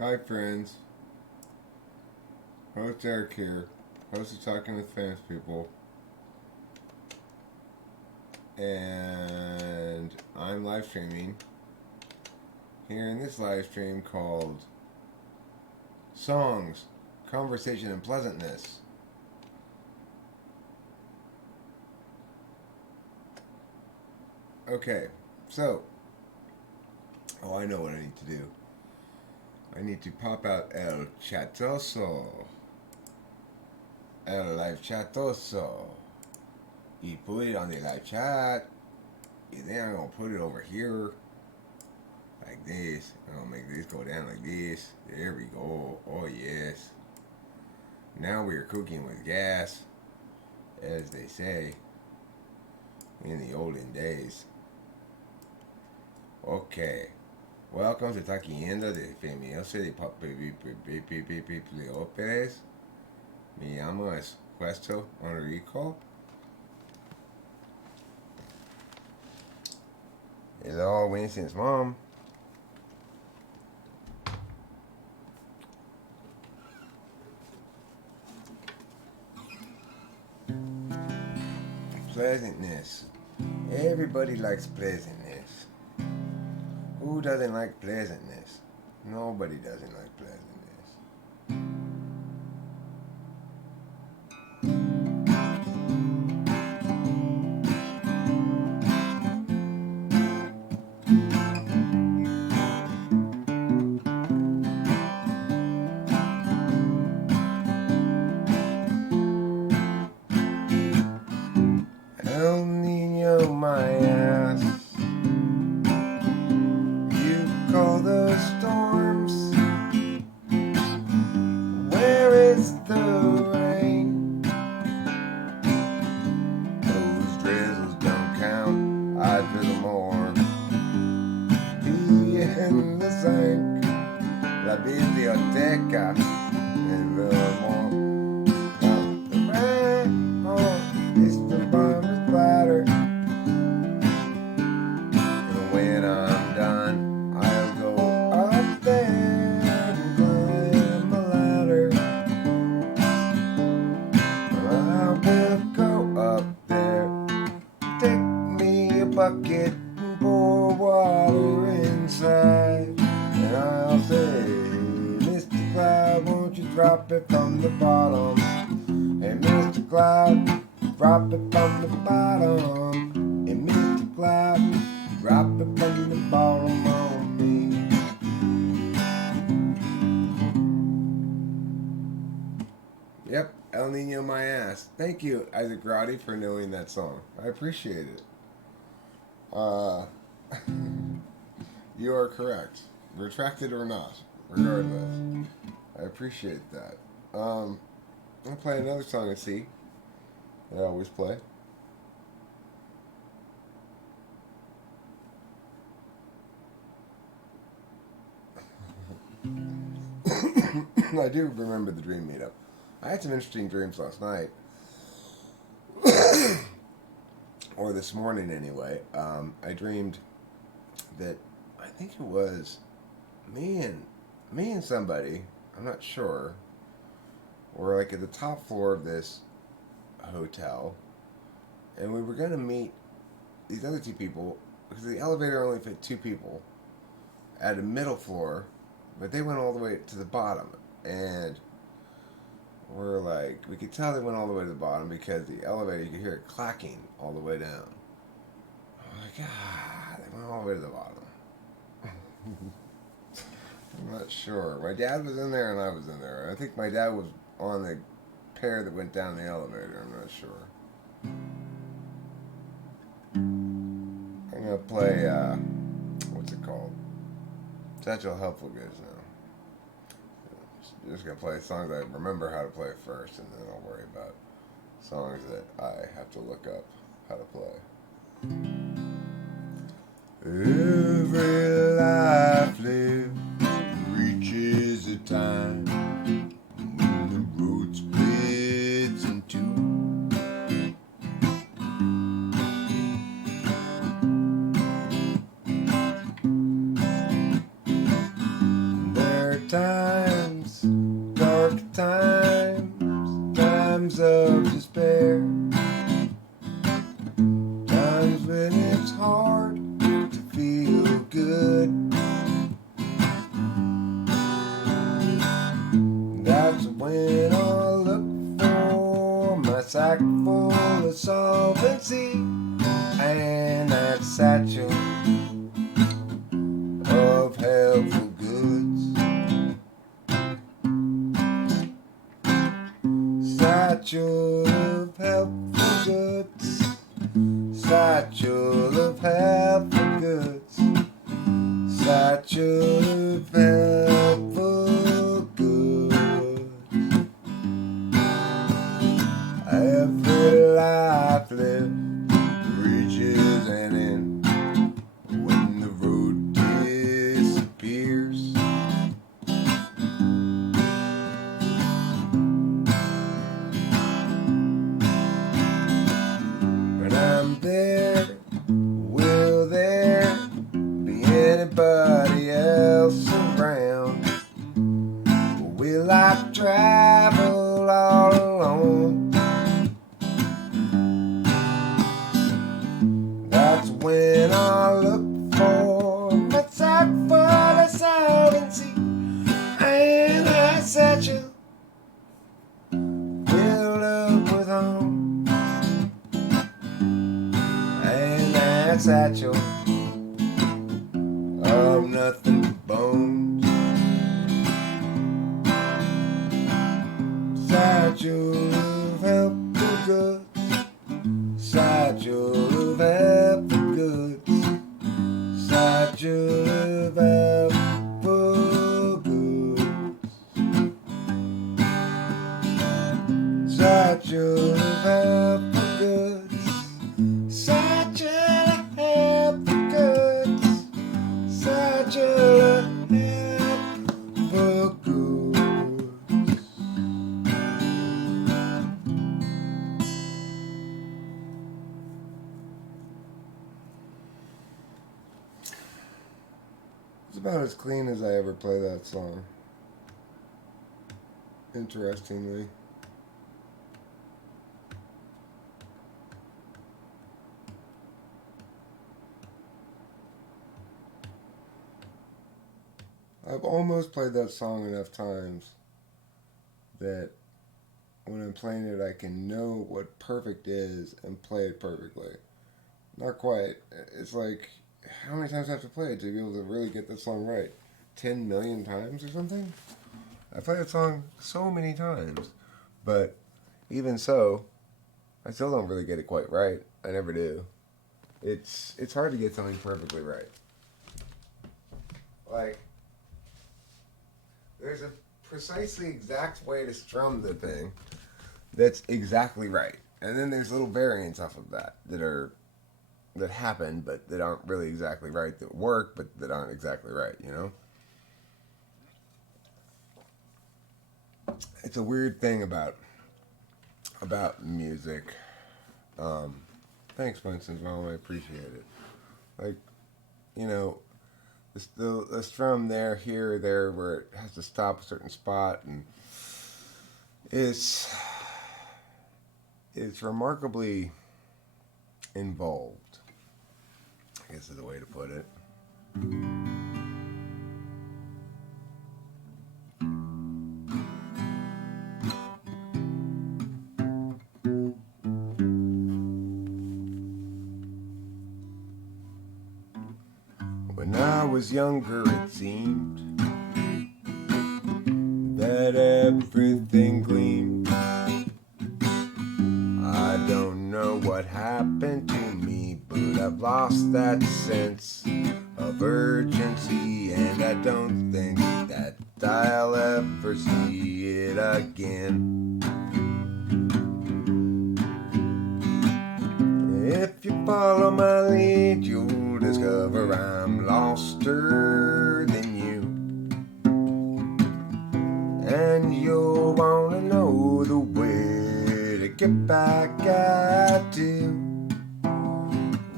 Hi friends, host Eric here, host of Talking with Famous People, and I'm live streaming here in this live stream called Songs, Conversation, and Pleasantness. Okay, so, I know what I need to do. I need to pop out El Chatoso. El Live Chatoso. You put it on the live chat. And then I'm going to put it over here. Like this. I'm going to make this go down like this. There we go. Oh, yes. Now we are cooking with gas. As they say. In the olden days. Okay. Welcome to Taquiendo de Famoso de Óperas. Me llamo Puesto Enrico. Hello, Winston's mom. Pleasantness. Everybody likes pleasantness. Who doesn't like pleasantness? Nobody doesn't like pleasantness. El Niño, my ass. You call those storms. Where is the rain? Those drizzles don't count. I drizzle more. Be in the sink. La biblioteca. And little more. The rain. Oh, it's the bomber's bladder. And when I'm done, I'll go up there and climb a ladder. I will go up there, take me a bucket and pour water inside. And I'll say, Mr. Cloud, won't you drop it from the bottom? Hey, Mr. Cloud, drop it from the bottom. Hey, Mr. Cloud, drop it from the bottom on me. Yep, El Nino my ass. Thank you, Isaac Roddy, for knowing that song. I appreciate it. You are correct. Retracted or not, regardless. I appreciate that. I'll play another song at C that I always play. I do remember the dream meetup. I had some interesting dreams last night. Or this morning anyway. I dreamed that I think it was me and somebody, I'm not sure, were like at the top floor of this hotel, and we were going to meet these other two people because the elevator only fit two people at a middle floor, but they went all the way to the bottom, and we're like, we could tell they went all the way to the bottom because the elevator, you could hear it clacking all the way down. I'm like, they went all the way to the bottom. I'm not sure. My dad was in there and I was in there. I think my dad was on the pair that went down the elevator. I'm not sure. I'm going to play, what's it called? Satchel Helpful Goods now. Just going to play songs I remember how to play first, and then I'll worry about songs that I have to look up how to play. Every life lived reaches a time when the road splits in two. There are times times, times of despair, times when it's hard to feel good. That's when I'll look for my sack full of solvency and that satchel of helpful goods. Satchel of helpful goods. Satchel of helpful goods. Satchel of helpful goods. Every life lived reaches an end when the road disappears. When I'm there, will there be anybody else around? Or will I travel all alone? That's when I look for my sack full of solvency and that satchel filled up with home, and that satchel of nothing but bones. Satchel of helpful goods. Satchel of helpful goods. Satchel of helpful goods. Satchel of helpful goods. Satchel of helpful goods. Satchel of helpful goods. It's about as clean as I ever play that song. Interestingly. I've almost played that song enough times that when I'm playing it, I can know what perfect is and play it perfectly. Not quite. It's like, how many times do I have to play it to be able to really get this song right? 10 million times or something? I play that song so many times. But even so, I still don't really get it quite right. I never do. It's hard to get something perfectly right. Like, there's a precisely exact way to strum the thing that's exactly right. And then there's little variants off of that that happen, but that aren't really exactly right, that work, but that aren't exactly right, you know? It's a weird thing about music. Thanks, Winston's Mom, I appreciate it. Like, you know, the strum there, here, there, where it has to stop a certain spot, and it's remarkably involved, I guess is the way to put it. When I was younger, it seemed that everything gleamed. I don't know what happened to me, but I've lost that sense of urgency, and I don't think that I'll ever see it again. If you follow my lead, you'll discover I'm loster than you, and you'll wanna know the way to get back at you,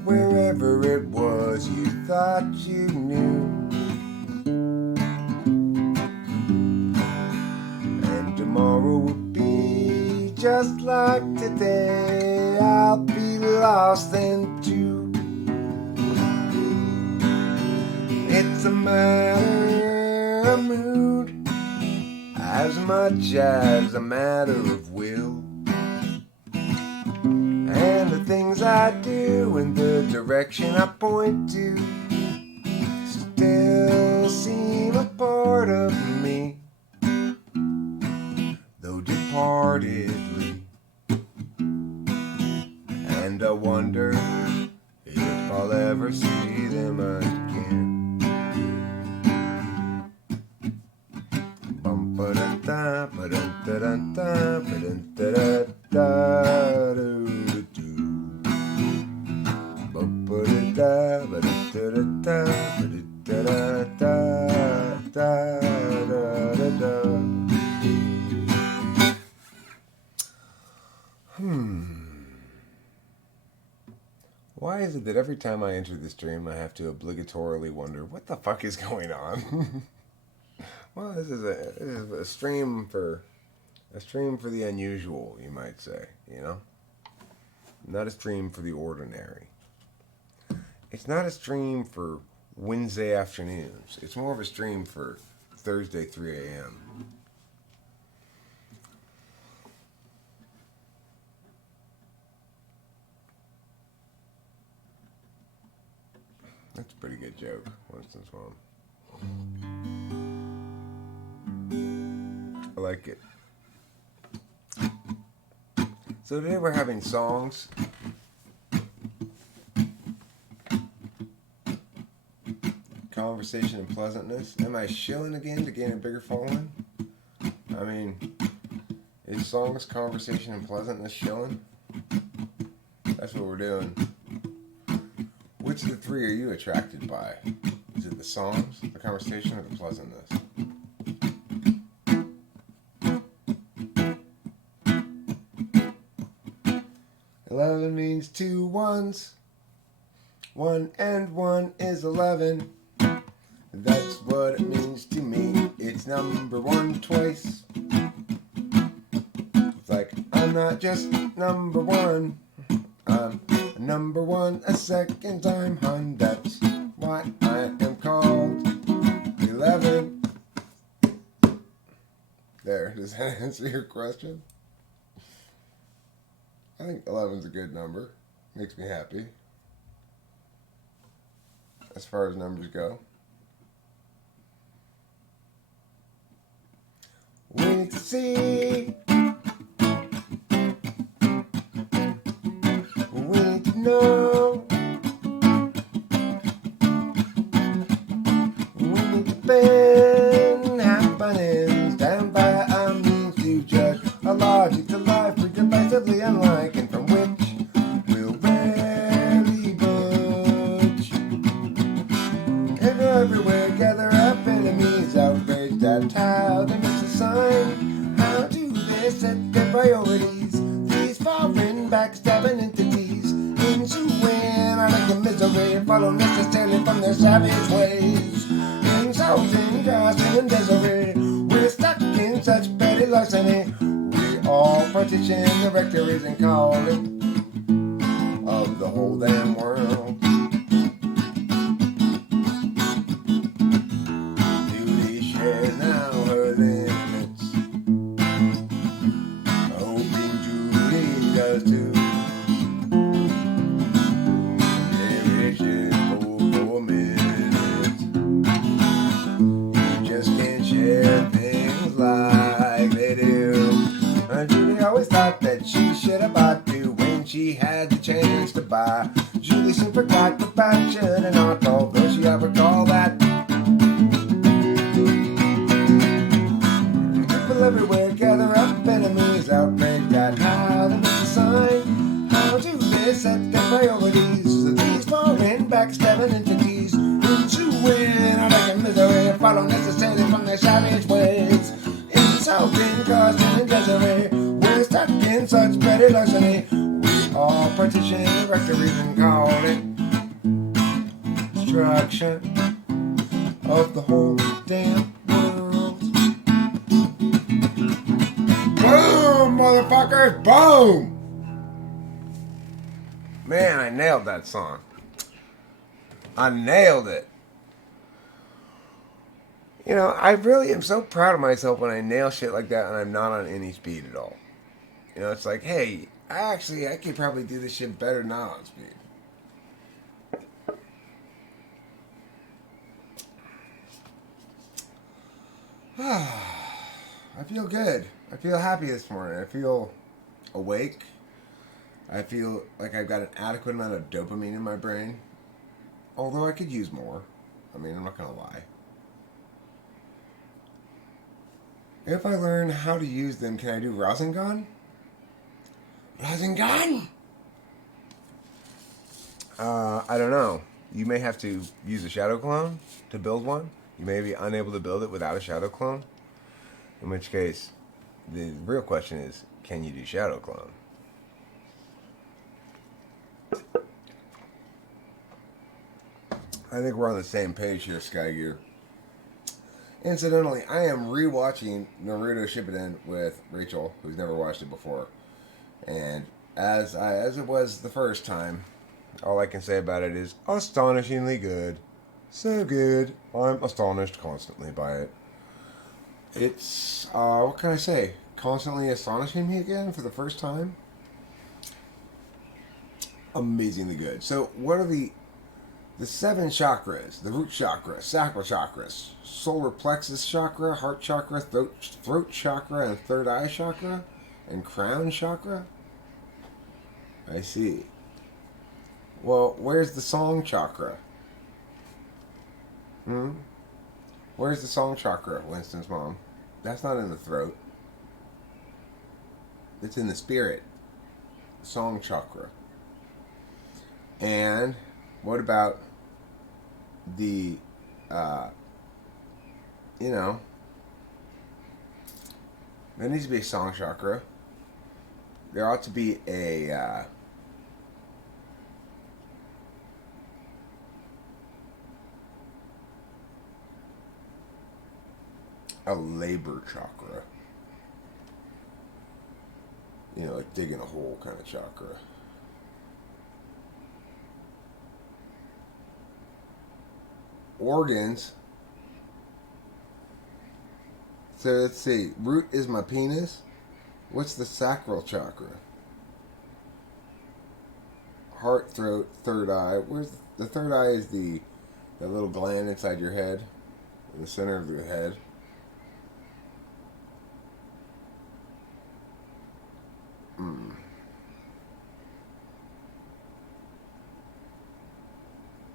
wherever it was you thought you knew. And tomorrow just like today, I'll be lost then too. It's a matter of mood as much as a matter of will. And the things I do and the direction I point to still seem a part of me, though departedly. And I wonder if I'll ever see them again. Bum ba da da ba da da da da ba da da da do do. Bum ba da da ba da da da ba da da da da da. Why is it that every time I enter the stream I have to obligatorily wonder what the fuck is going on? Well, this is a stream for the unusual, you might say, you know? Not a stream for the ordinary. It's not a stream for Wednesday afternoons. It's more of a stream for Thursday 3 a.m. That's a pretty good joke, Winston's mom. I like it. So today we're having songs. Conversation and pleasantness. Am I shilling again to gain a bigger following? I mean, is songs, conversation, and pleasantness shilling? That's what we're doing. Which of the three are you attracted by? Is it the songs, the conversation, or the pleasantness? Eleven means two ones. 1 and 1 is 11. That's what it means to me. It's number one twice. It's like I'm not just number one. I'm number one a second time, hun. That's why I am called 11. There, does that answer your question? I think 11's a good number. Makes me happy. As far as numbers go. We need to see. We need to know. We need to bend happenings down by our means to judge a logic to life we're decisively unlike and from which we'll rarely budge. And everywhere gather up enemies outraged at how they miss a sign. How do they set their priorities? These foreign backstabbing entities into anarchic misery and follow necessarily from their savage ways. Insulting, Jocelyn and Desiree, we're stuck in such petty larceny. We all partition the rectories and call it of the whole damn world. Duty shares now her limits, hoping Judy does too. There is for minutes. You just can't share things like they do. Julie always thought that she should have bought two when she had the chance to buy. Julie soon forgot the fashion and art, although she ever recalled that. People everywhere gather up enemies, outraged at how they miss a sign. How do they set their priorities? These foreign backstabbing entities into anarchic and misery, follow necessarily from their savage ways. Insulting, Carson and Desiree, we're stuck in such petty larceny. We all partition the rectories and call it destruction of the whole damn world. Boom, motherfucker! universe. Boom! Man, I nailed that song. I nailed it. You know, I really am so proud of myself when I nail shit like that and I'm not on any speed at all. You know, it's like, hey, I could probably do this shit better not on speed. I feel good. I feel happy this morning. I feel awake. I feel like I've got an adequate amount of dopamine in my brain. Although I could use more. I mean, I'm not going to lie. If I learn how to use them, can I do Rasengan? Rasengan? I don't know. You may have to use a shadow clone to build one. You may be unable to build it without a shadow clone. In which case, the real question is, can you do shadow clone? I think we're on the same page here, Skygear. Incidentally, I am rewatching Naruto Shippuden with Rachel, who's never watched it before. And as it was the first time, all I can say about it is astonishingly good. So good. I'm astonished constantly by it. It's, what can I say? Constantly astonishing me again for the first time. Amazingly good. So, what are the 7 chakras? The root chakra, sacral chakras, solar plexus chakra, heart chakra, throat chakra, and third eye chakra, and crown chakra? I see. Well, where's the song chakra? Where's the song chakra, Winston's mom? That's not in the throat. It's in the spirit. Song chakra. And what about the, there needs to be a song chakra. There ought to be a labor chakra. You know, like digging a hole kind of chakra. Organs. So let's see. Root is my penis. What's the sacral chakra? Heart, throat, third eye. Where's the third eye? Is the little gland inside your head, in the center of your head.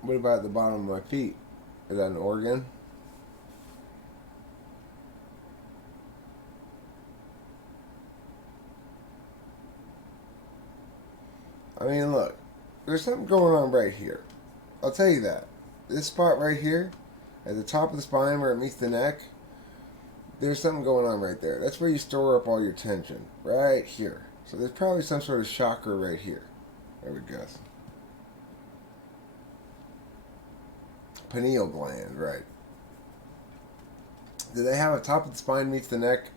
What about the bottom of my feet? Is that an organ? I mean, look, there's something going on right here. I'll tell you that. This spot right here, at the top of the spine where it meets the neck, there's something going on right there. That's where you store up all your tension. Right here. So there's probably some sort of chakra right here, I would guess. Pineal gland, right. Do they have a top of the spine meets the neck,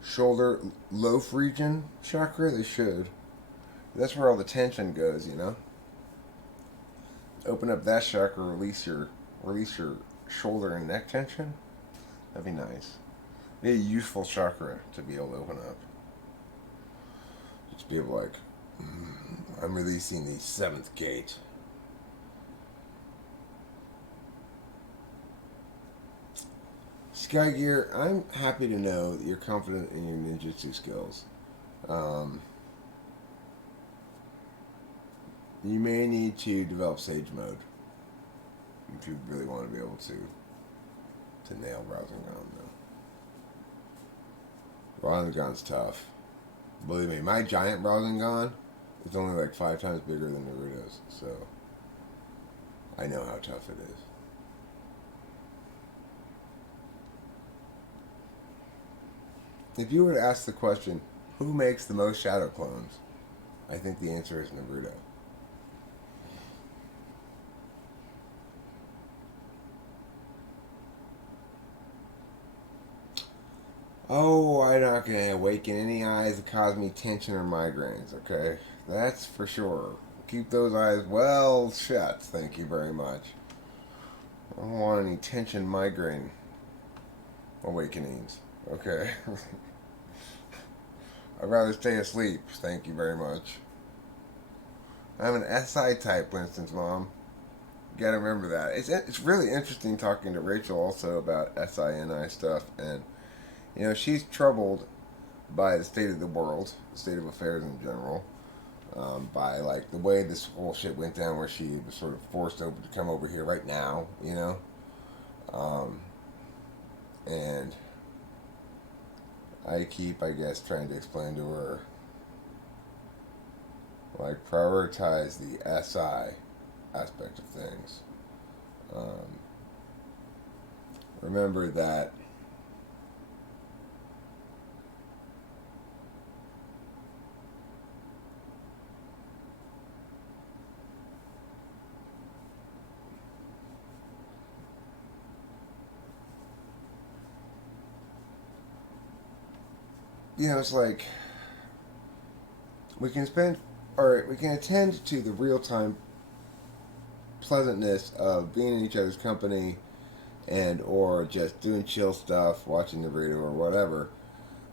shoulder, loaf region chakra? They should. That's where all the tension goes, you know? Open up that chakra, release your shoulder and neck tension. That'd be nice. Be a useful chakra to be able to open up. Just be able to, like, I'm releasing the 7th gate. Skygear, I'm happy to know that you're confident in your ninjutsu skills. You may need to develop Sage Mode if you really want to be able to nail Rasengan, though. Rasengan's tough. Believe me, my giant Rasengan is only like 5 times bigger than Naruto's, so I know how tough it is. If you were to ask the question, who makes the most shadow clones? I think the answer is Naruto. Oh, I'm not going to awaken any eyes that cause me tension or migraines, okay? That's for sure. Keep those eyes well shut, thank you very much. I don't want any tension migraine awakenings, okay? I'd rather stay asleep, thank you very much. I'm an SI type, for instance, Mom. You gotta remember that. It's really interesting talking to Rachel also about SINI stuff, and she's troubled by the state of the world, the state of affairs in general, by like the way this whole shit went down, where she was sort of forced over to come over here right now, um, and I keep, I guess, trying to explain to her, like, prioritize the SI aspect of things. Um, Remember that it's like we can spend, or we can attend to the real time pleasantness of being in each other's company, and or just doing chill stuff, watching the radio or whatever.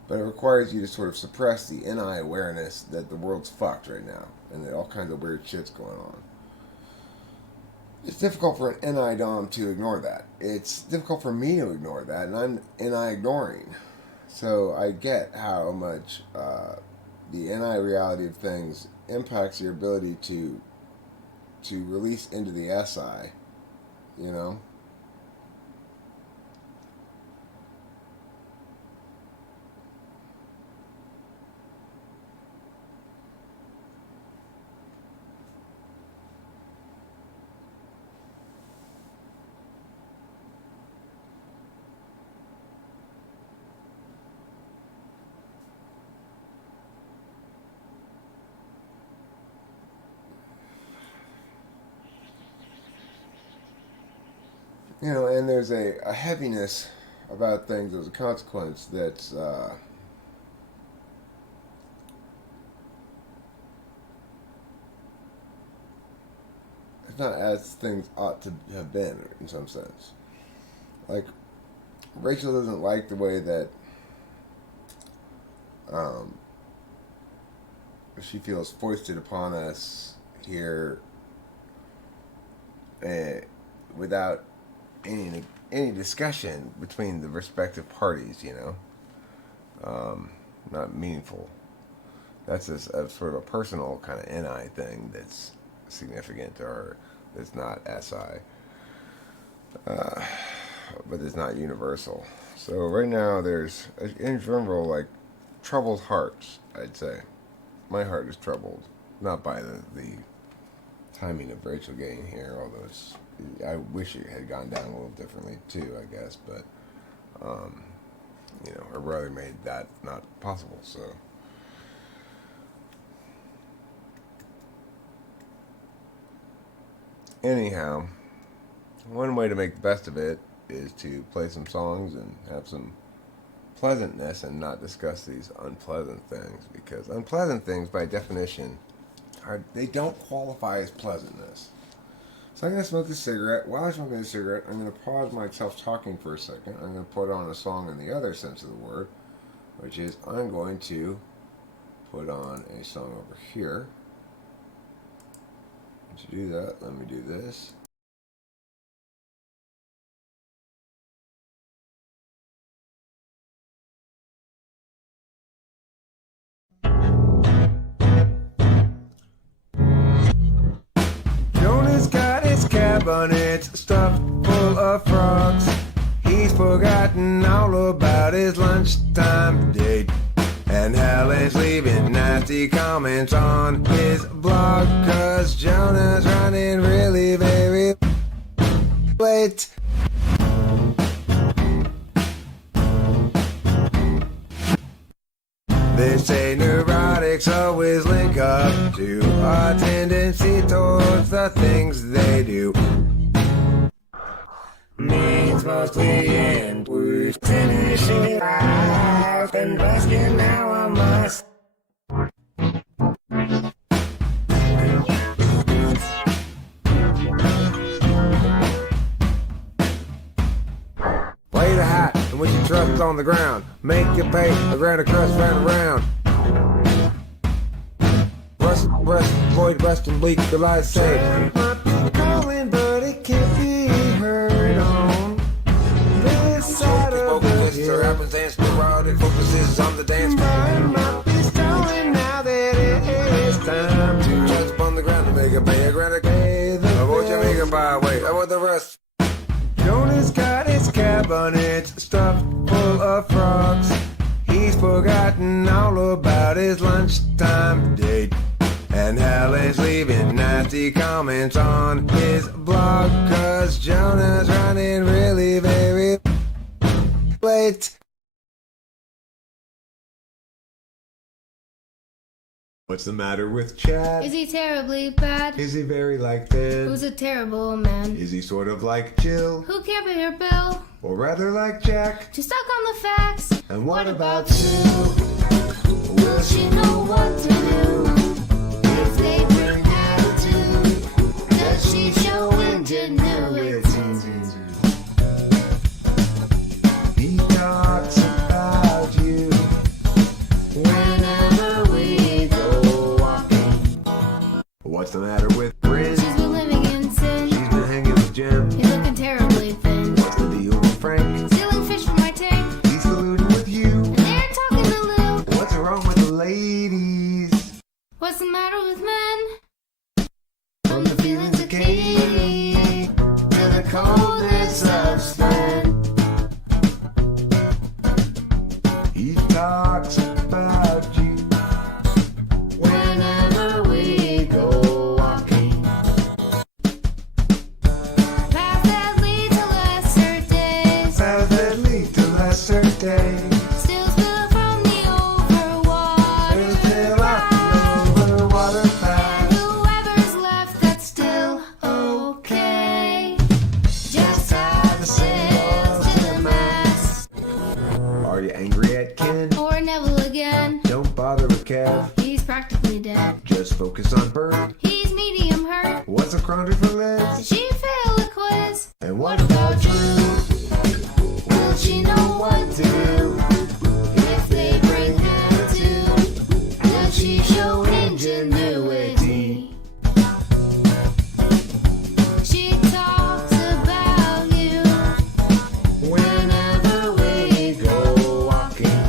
But it requires you to sort of suppress the NI awareness that the world's fucked right now and that all kinds of weird shit's going on. It's difficult for an NI Dom to ignore that. It's difficult for me to ignore that, and I'm NI ignoring. So I get how much the NI reality of things impacts your ability to release into the SI, you know? And there's a heaviness about things as a consequence that's it's not as things ought to have been in some sense. Like, Rachel doesn't like the way that um, she feels foisted upon us here, uh, without any discussion between the respective parties. Not meaningful. That's a sort of a personal kind of NI thing that's significant, or that's not SI, uh, but it's not universal. So right now there's, in general, like, troubled hearts, I'd say. My heart is troubled, not by the timing of Rachel getting here, although I wish it had gone down a little differently too, I guess, but um, her brother made that not possible, so. Anyhow, one way to make the best of it is to play some songs and have some pleasantness and not discuss these unpleasant things, because unpleasant things, by definition, they don't qualify as pleasantness. So I'm going to smoke a cigarette. While I'm smoking a cigarette, I'm going to pause myself talking for a second. I'm going to put on a song in the other sense of the word, which is I'm going to put on a song over here. To do that, let me do this. Jonah's got his cabinet stuffed full of frogs. He's forgotten all about his lunchtime date. And Helen's leaving nasty comments on his blog, 'cause Jonah's running really very late. They say neurotics always link up to a tendency towards the things they do. Means mostly end with finishing it right. lost and basking now on my. Play the hat and with your trust on the ground, make your pay a grand of crust round and round. Rust, void, rust and bleak, the lies say. Calling, but it can't be heard on this side of the hill. Happenstance, the world, it focuses on the dance. My mouth is telling now that it is time to trust upon the ground to make a pay a grand of pay. Avoid your make a buy, wait, avoid the rust. Jonah's got his cabinet stuffed full of frogs. He's forgotten all about his lunchtime date. And Helen's leaving nasty comments on his blog, 'cause Jonah's running really very late. What's the matter with Chad? Is he terribly bad? Is he very like thin? Who's a terrible man? Is he sort of like Jill? Who can't pay her bill? Or rather like Jack? Too stuck on the facts. And what about Sue? Will she know what to do? If they bring attitude, does she show ingenuity? He talks about you whenever we go walking. What's the matter with Bryn? She's been living in sin. She's been hanging with Jim. He's looking terribly thin. What's the deal with Frank? Stealing fish from my tank. He's colluding with you. And they're talking to Lou. What's wrong with the ladies? What's the matter with men? From the feelings of Katie to the coldness of Sven. He talks about you whenever we go walking. Paths that lead to lesser days. Paths that lead to lesser days. Still spill from the overwater. Still out the overwater path. And whoever's left, that's still okay. Just add the sails to the mast. Are you angry at Ken? Or Neville again. Don't bother with Kev. He's practically dead. Just focus on Bert. He's medium hurt. What's a quandary for Did Liz? she fail the quiz? And what about Drew? Will she know what to do? If they bring attitude, will she show ingenuity? She talks about you whenever we go walking.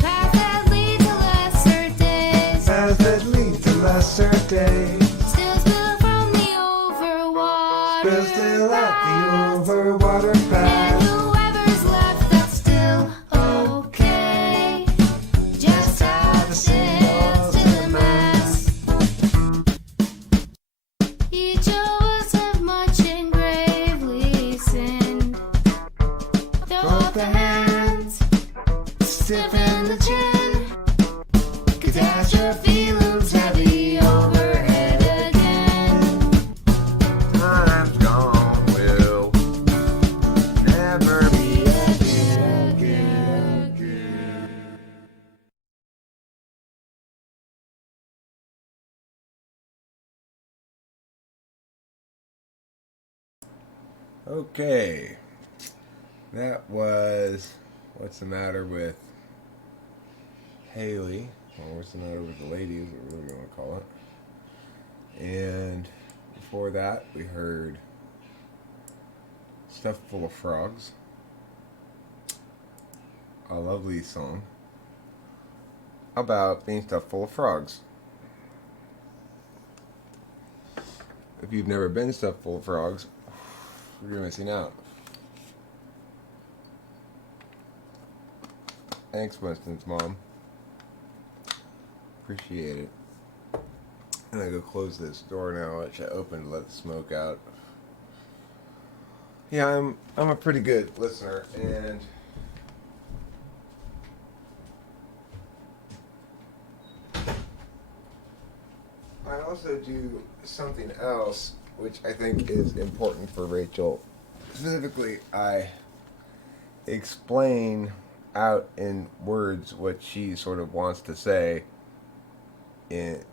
Paths that lead to lesser days. Paths that lead to lesser days. Still spill from the overwater. Still out the overwater And path. whoever's left, that's still okay. Just add the sails to the mast. Each of us have much and gravely sinned. Throw up the hands, stiffen the chin. Catastrophe looms heavy overhead again. Time's gone, will never be again. Okay, that was What's the Matter with Haley, or What's the Matter with the Lady, is what we're really going to call it. And before that, we heard Stuff Full of Frogs, a lovely song about being stuffed full of frogs. If you've never been stuffed full of frogs, you're missing out. Thanks, Winston's mom. Appreciate it. I'm gonna go close this door now, which I opened to let the smoke out. Yeah, I'm a pretty good listener, and I also do something else which I think is important for Rachel. Specifically, I explain out in words what she sort of wants to say in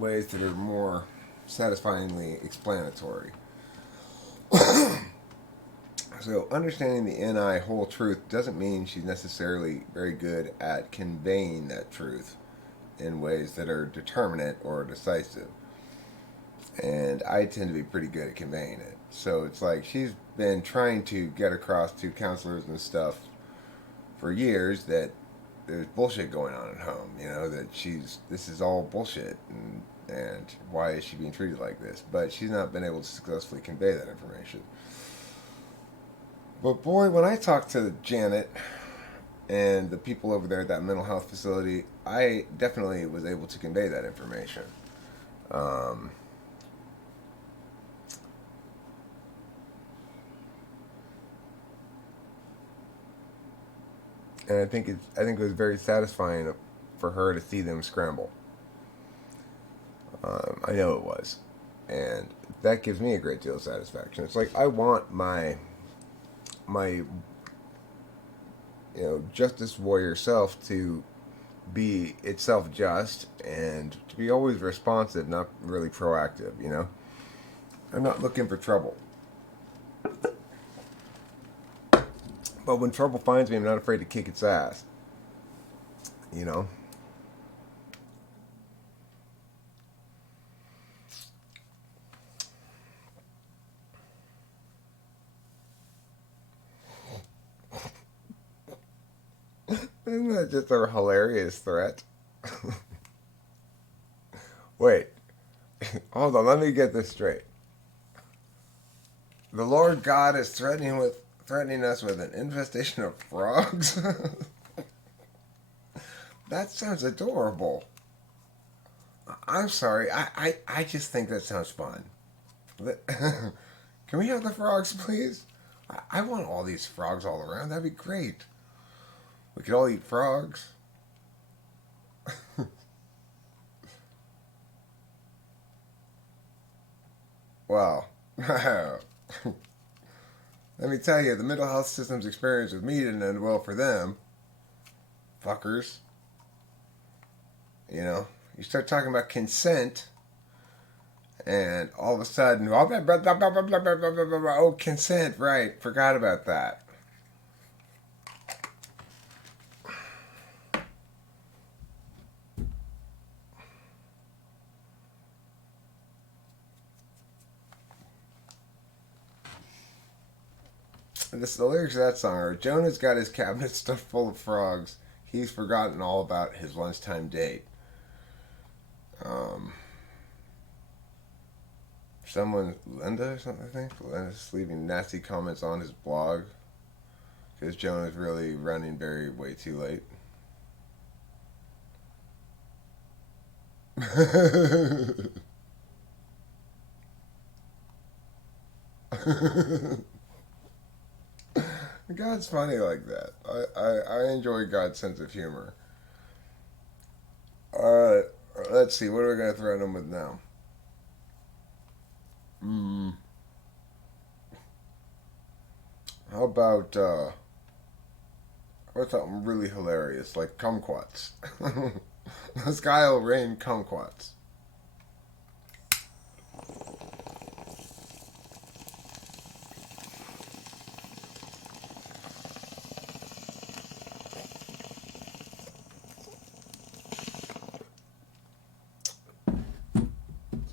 ways that are more satisfyingly explanatory. So understanding the NI whole truth doesn't mean she's necessarily very good at conveying that truth in ways that are determinate or decisive. And I tend to be pretty good at conveying it. So it's like she's been trying to get across to counselors and stuff for years that there's bullshit going on at home, that this is all bullshit, and why is she being treated like this? But she's not been able to successfully convey that information. But boy, when I talked to Janet and the people over there at that mental health facility, I definitely was able to convey that information. And I think it was very satisfying for her to see them scramble. I know it was, and that gives me a great deal of satisfaction. It's like I want my justice warrior self to be itself just and to be always responsive, not really proactive. I'm not looking for trouble. But when trouble finds me, I'm not afraid to kick its ass. Isn't that just a hilarious threat? Wait. Hold on, let me get this straight. The Lord God is threatening us with an infestation of frogs? That sounds adorable. I'm sorry, I just think that sounds fun. Can we have the frogs, please? I want all these frogs all around. That'd be great. We could all eat frogs. Well, let me tell you, the mental health system's experience with me didn't end well for them. Fuckers. You start talking about consent, and all of a sudden, oh, consent, right, forgot about that. The lyrics of that song are, Jonah's got his cabinet stuffed full of frogs. He's forgotten all about his lunchtime date. Linda or something, I think? Linda's leaving nasty comments on his blog because Jonah's really running way too late. God's funny like that. I enjoy God's sense of humor. Alright, let's see. What are we going to threaten him with now? How about what's something really hilarious, like kumquats? The sky will rain kumquats.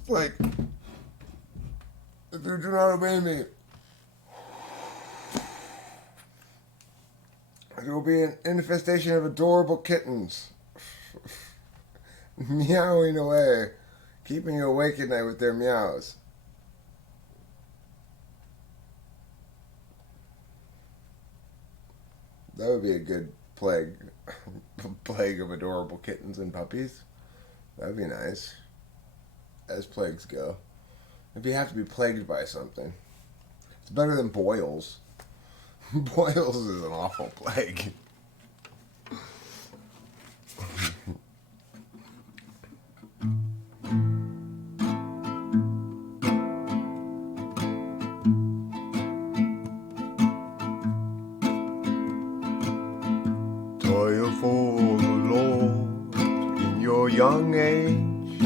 Like, if you do not obey me, there will be an infestation of adorable kittens meowing away, keeping you awake at night with their meows. That would be a good plague. Plague of adorable kittens and puppies. That would be nice. As plagues go. If you have to be plagued by something, it's better than boils. Boils is an awful plague. Joyful, Lord, in your young age.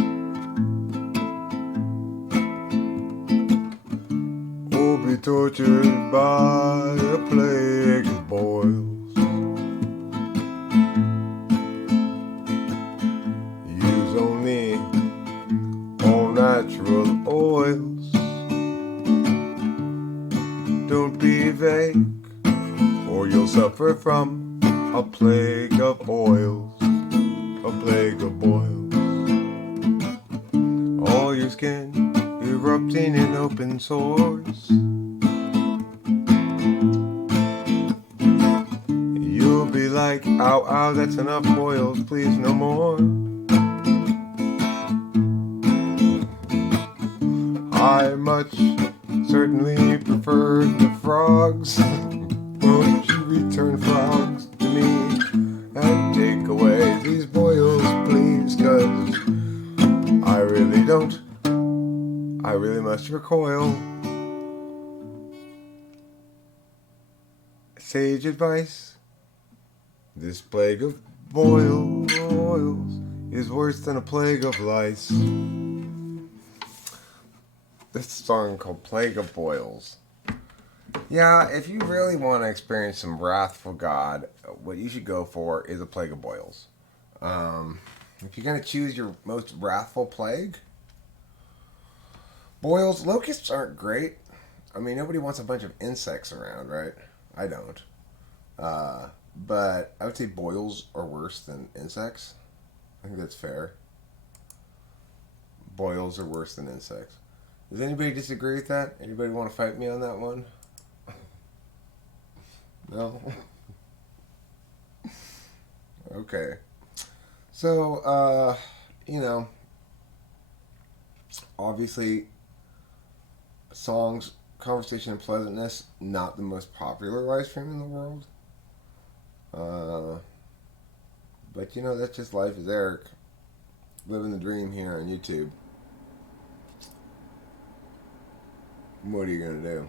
Will be tortured by a plague of boils. Use only all natural oils. Don't be vague, or you'll suffer from a plague of boils. A plague of boils. All your skin erupting in open sores. You'll be like, ow, ow, that's enough boils, please no more. I much certainly prefer the frogs. Won't you return frogs to me and take away these boils, please, 'cause I really don't. I really must recoil. Sage advice. This plague of boils is worse than a plague of lice. This song called Plague of Boils. Yeah, if you really want to experience some wrathful God, what you should go for is a plague of boils. If you're going to choose your most wrathful plague, boils, locusts aren't great. I mean, nobody wants a bunch of insects around, right? I don't. But I would say boils are worse than insects. I think that's fair. Boils are worse than insects. Does anybody disagree with that? Anybody want to fight me on that one? No? Okay. So, obviously, songs, Conversation and Pleasantness, not the most popular live stream in the world. But, that's just life as Eric. Living the dream here on YouTube. What are you going to do?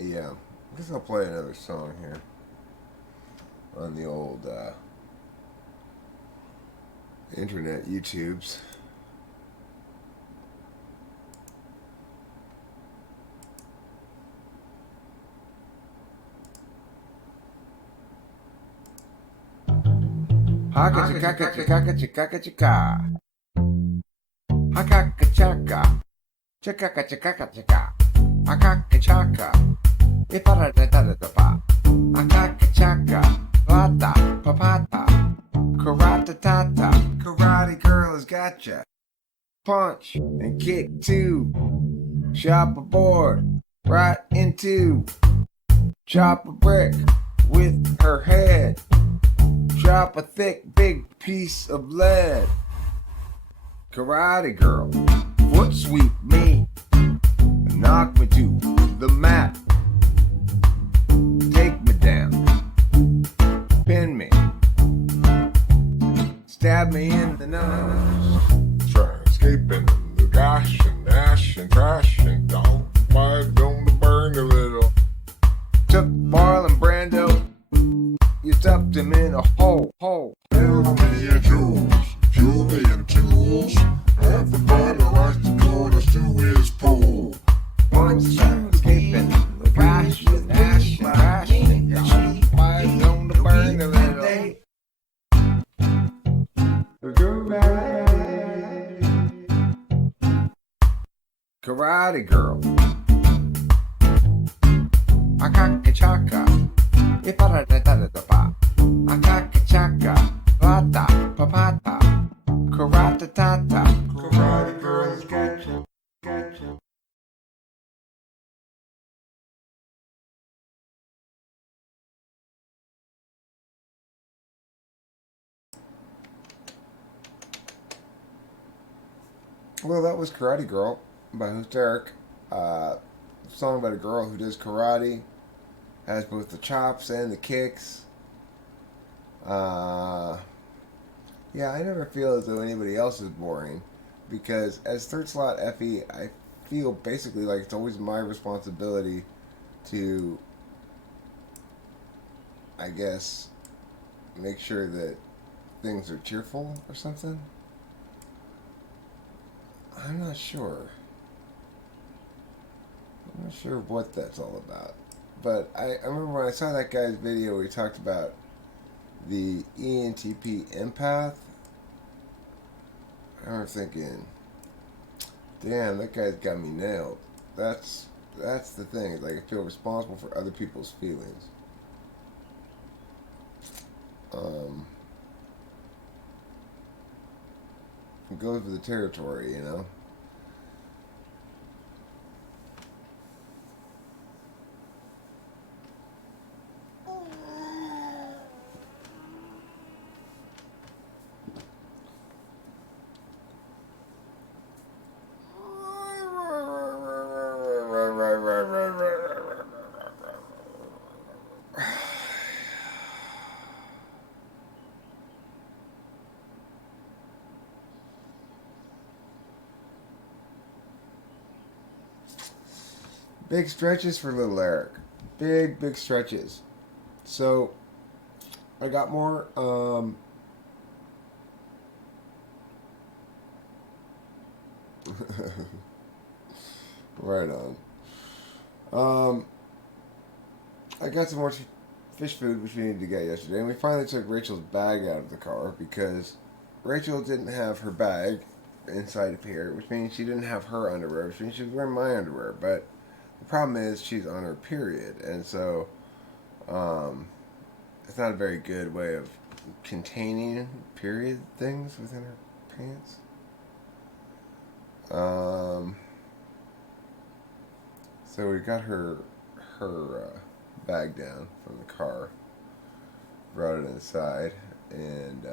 Yeah, I guess I'll play another song here on the old internet YouTubes. Haka chaka chaka chaka chaka. Haka chaka. Chaka chaka chaka. Haka chaka. Ipara da da da pa. Haka chaka. Pata papata. Karate tata. Karate girl has gotcha. Punch and kick too. Chop a board right into. Chop a brick with her head. Drop a thick, big piece of lead. Karate girl, foot sweep me. Knock me to the mat. Take me down. Pin me. Stab me in the nose. Try escaping the gash and ash and trash and don't mind on the burn a little. Took Marlon Brando. You stuffed him in a hole. Million Julian tools. Everybody likes to go to his pool. Once escaping the gash and ash and trash and don't mind on the burn a little. Karate girl. Akaka chaka. Ipara da da da pa. Akaka chaka. Pata papata. Karate tata. Karate girls gotcha. Well, that was Karate Girl by Host Eric. Song about a girl who does karate, has both the chops and the kicks. Yeah, I never feel as though anybody else is boring, because as Third Slot Effie, I feel basically like it's always my responsibility to, I guess, make sure that things are cheerful or something. I'm not sure. I'm not sure what that's all about. But I remember when I saw that guy's video where he talked about the ENTP empath. I remember thinking, damn, that guy's got me nailed. That's the thing. Like, I feel responsible for other people's feelings. It goes with the territory, you know. Big stretches for little Eric. Big stretches. So, I got more, right on. I got some more fish food, which we needed to get yesterday, and we finally took Rachel's bag out of the car because Rachel didn't have her bag inside of here, which means she didn't have her underwear, which means she was wearing my underwear. But the problem is she's on her period, and so it's not a very good way of containing period things within her pants. So we got her bag down from the car, brought it inside, and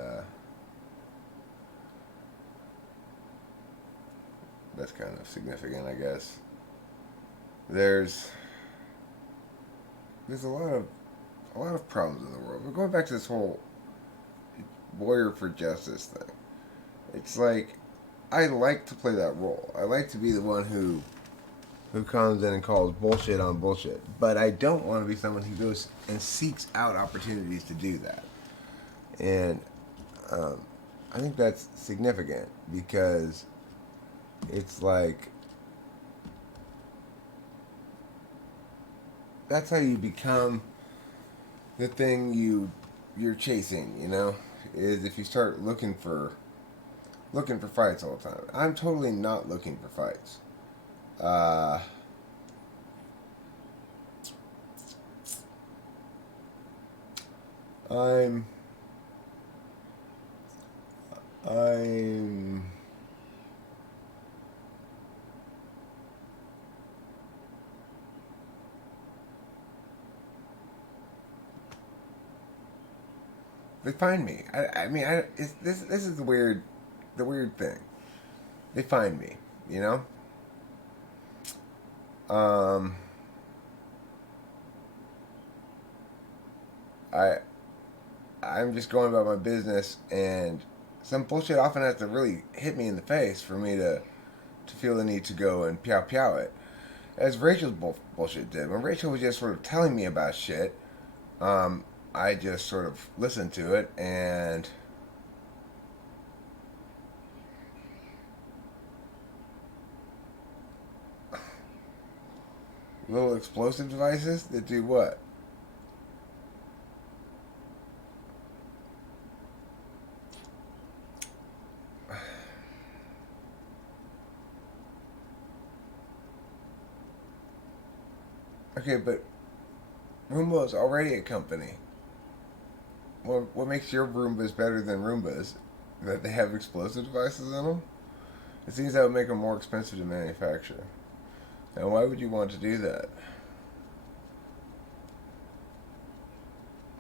that's kind of significant, I guess. There's a lot of problems in the world. We're going back to this whole warrior for justice thing. It's like, I like to play that role. I like to be the one who comes in and calls bullshit on bullshit. But I don't want to be someone who goes and seeks out opportunities to do that. And I think that's significant because it's like, that's how you become the thing you're chasing, you know? Is if you start looking for fights all the time. I'm totally not looking for fights. I'm they find me. I mean, this is the weird thing. They find me, you know. I'm just going about my business, and some bullshit often has to really hit me in the face for me to feel the need to go and pow it. As Rachel's bullshit did. When Rachel was just sort of telling me about shit, I just sort of listened to it and little explosive devices that do what? Okay, but Roomba is already a company. What makes your Roombas better than Roombas? That they have explosive devices in them? It seems that would make them more expensive to manufacture. And why would you want to do that?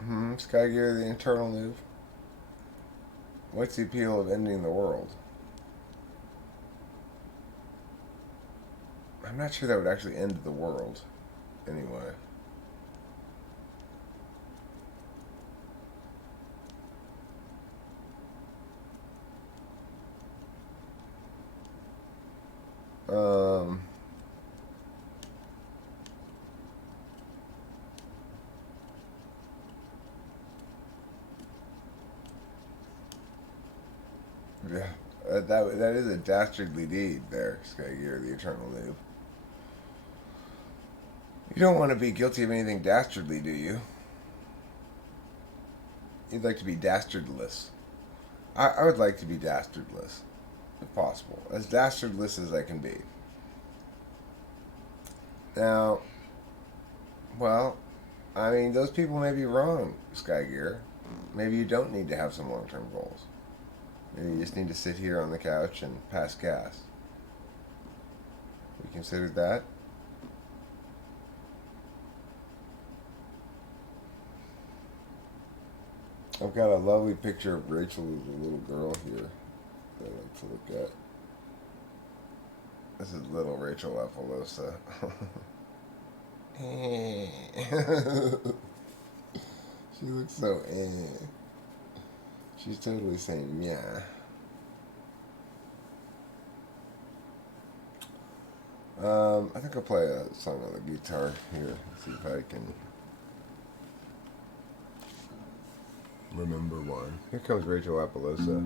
Skygear, the internal move. What's the appeal of ending the world? I'm not sure that would actually end the world. Anyway. Yeah. That is a dastardly deed there, Skygear, the Eternal Noob. You don't want to be guilty of anything dastardly, do you? You'd like to be dastardless. I would like to be dastardless, if possible. As dastardless as I can be. Now, well, I mean, those people may be wrong, Skygear. Maybe you don't need to have some long-term goals. Maybe you just need to sit here on the couch and pass gas. We considered that. I've got a lovely picture of Rachel as a little girl here that I like to look at. This is little Rachel Apollosa. She looks so She's totally saying yeah. I think I'll play a song on the guitar here. See if I can remember one. Here comes Rachel Apollosa.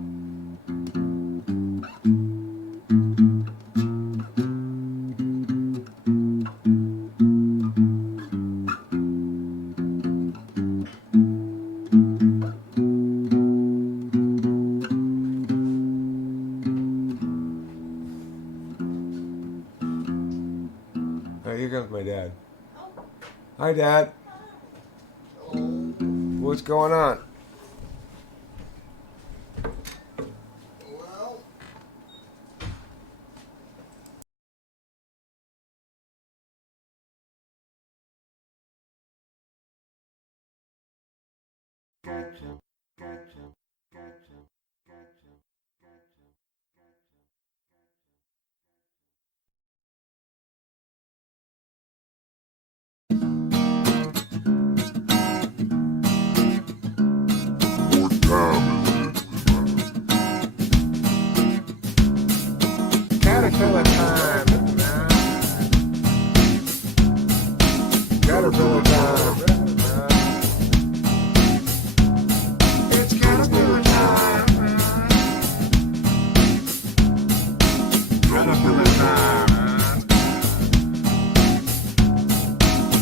Oh, here comes my dad. Hi, Dad. What's going on? Well, what time Caterpillar time. Caterpillar time. It's caterpillar time. Caterpillar time.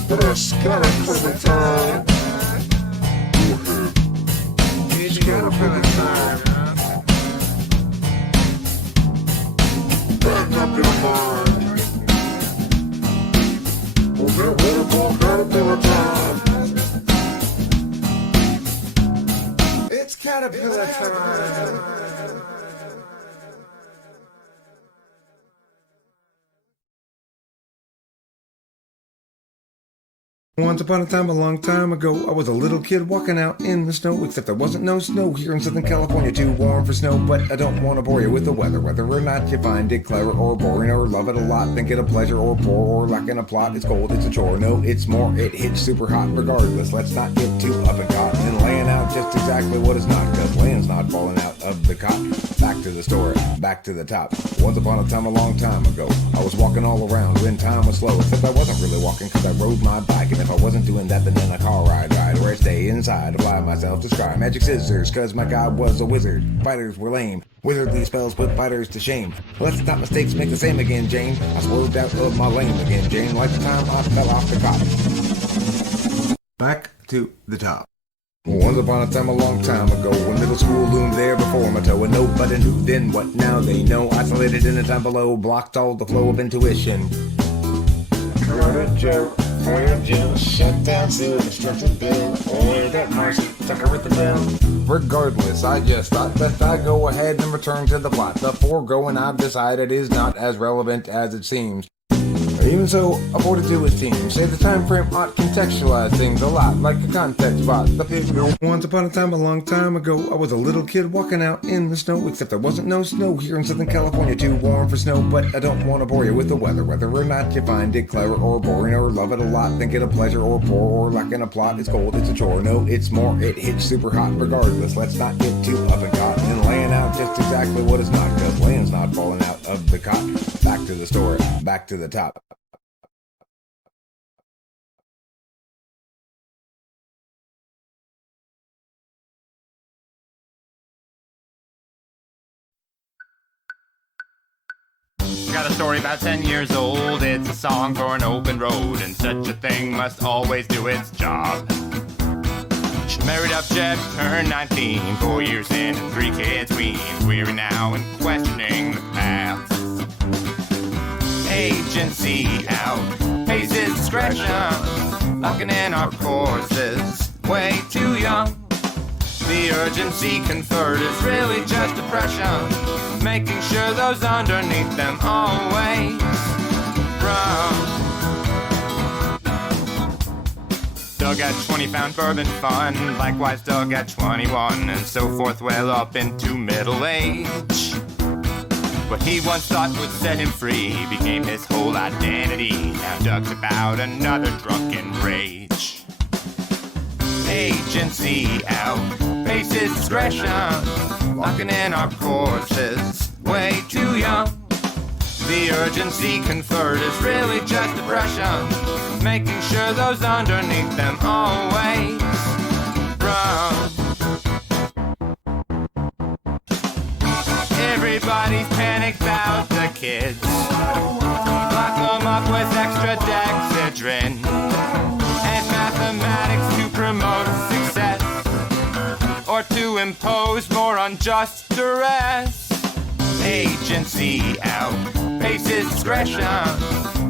It's caterpillar time. Go ahead. It's caterpillar time. Back up your mind. We'll get ready for caterpillar time. It's caterpillar time. Once upon a time, a long time ago, I was a little kid walking out in the snow, except there wasn't no snow here in Southern California, too warm for snow, but I don't want to bore you with the weather. Whether or not you find it clever or boring or love it a lot, think it a pleasure or poor or lacking a plot, it's cold, it's a chore. No, it's more, it hits super hot regardless. Let's not get too up and caught and laying out just exactly what is not, cause laying's not falling out of the cot. Back to the story, back to the top. Once upon a time, a long time ago, I was walking all around when time was slow, except I wasn't really walking cause I rode my bike, and if I wasn't doing that, then in a car I'd ride, or I'd stay inside, apply myself to scry magic scissors, cause my god was a wizard. Fighters were lame, wizardly spells put fighters to shame. Let's not mistakes make the same again, Jane. I swerved out of my lane again, Jane, like the time I fell off the cop. Back to the top. Once upon a time, a long time ago, when middle school loomed there before my toe, and nobody knew then what now they know. Isolated in the time below, blocked all the flow of intuition. Got a joke for your Jill, shut down soon, instructed bill, or that Marcy took her with the bill. Regardless, I just thought best I go ahead and return to the plot. The foregoing I've decided is not as relevant as it seems. Even so, afforded to his team. Say the time frame ought contextualize things a lot, like a context spot. The pig. Once upon a time, a long time ago, I was a little kid walking out in the snow, except there wasn't no snow here in Southern California, too warm for snow, but I don't want to bore you with the weather. Whether or not you find it clever or boring or love it a lot, think it a pleasure or poor or lacking a plot, it's cold, it's a chore. No, it's more, it hits super hot regardless. Let's not get too up and caught and laying out just exactly what is not, cause laying's not falling out of the cot. Back to the story, back to the top. got a story about 10 years old. It's a song for an open road, and such a thing must always do its job. She married up Jeff, turned 19, 4 years in and 3 kids weaned. Weary now and questioning the past. Agency out, paces discretion, locking in our courses, way too young. The urgency conferred is really just depression, making sure those underneath them always run. Doug at 20 found bourbon fun, likewise Doug at 21, and so forth well up into middle age. What he once thought would set him free became his whole identity. Now Doug's about another drunken rage. Agency out, paces discretion, locking in our courses, way too young. The urgency conferred is really just depression, making sure those underneath them always run. Everybody's panicked about the kids, lock them up with extra dexedrine and mathematics to promote success, or to impose more unjust duress. Agency out, paces discretion,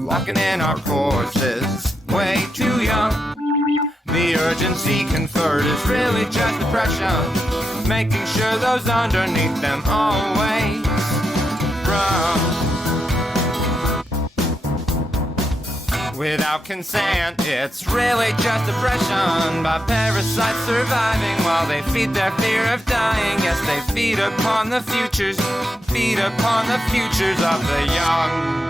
locking in our courses, way too young. The urgency conferred is really just depression, making sure those underneath them always run. Without consent, it's really just depression by parasites surviving while they feed their fear of dying. Yes, they feed upon the futures of the young.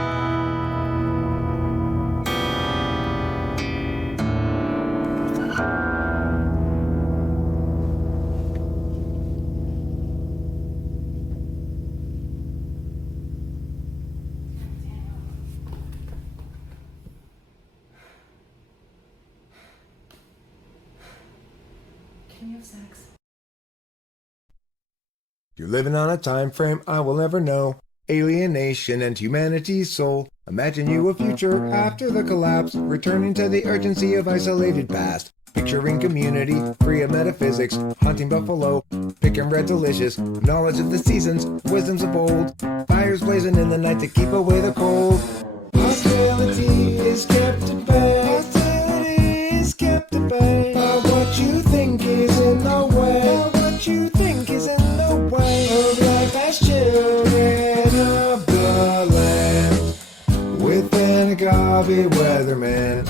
You're living on a time frame I will never know. Alienation and humanity's soul. Imagine you a future after the collapse, returning to the urgency of isolated past. Picturing community, free of metaphysics, hunting buffalo, picking red delicious, knowledge of the seasons, wisdoms of old, fires blazing in the night to keep away the cold. Hostility is kept at bay, hostility is kept at bay, by what you think is in the way, by what you think is in the way of life as children of the land, with an agave weatherman.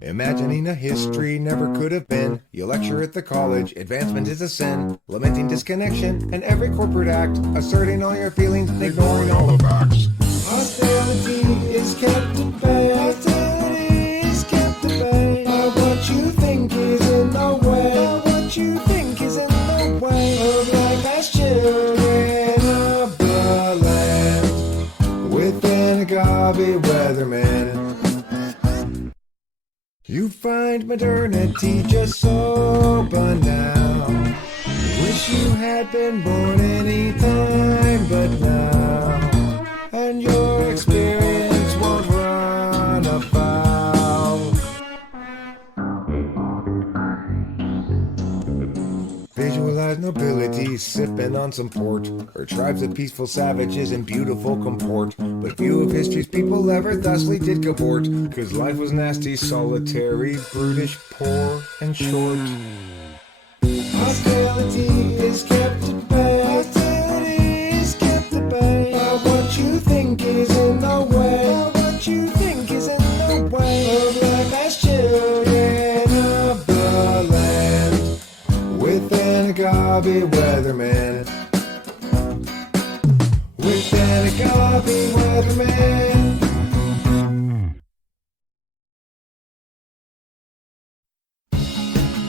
Imagining a history never could have been. You lecture at the college, advancement is a sin. Lamenting disconnection and every corporate act, asserting all your feelings and ignoring all the facts. Hostility is kept at bay, hostility is kept at bay, by what you think is in the way, by what you think is in the way of life as children of the land, with an agave weatherman. You find modernity just so banal. Wish you had been born any time but now, and your experience won't run afoul. Visualize nobility sipping on some port, or tribes of peaceful savages in beautiful comport. But few of history's people ever thusly did comport, 'cause life was nasty, solitary, brutish, poor, and short. Hostility is kept at bay, hostility is kept at bay, by what you think is in the way, by what you think is in the way of life as children of the land, with an agave weatherman, with an agave weatherman.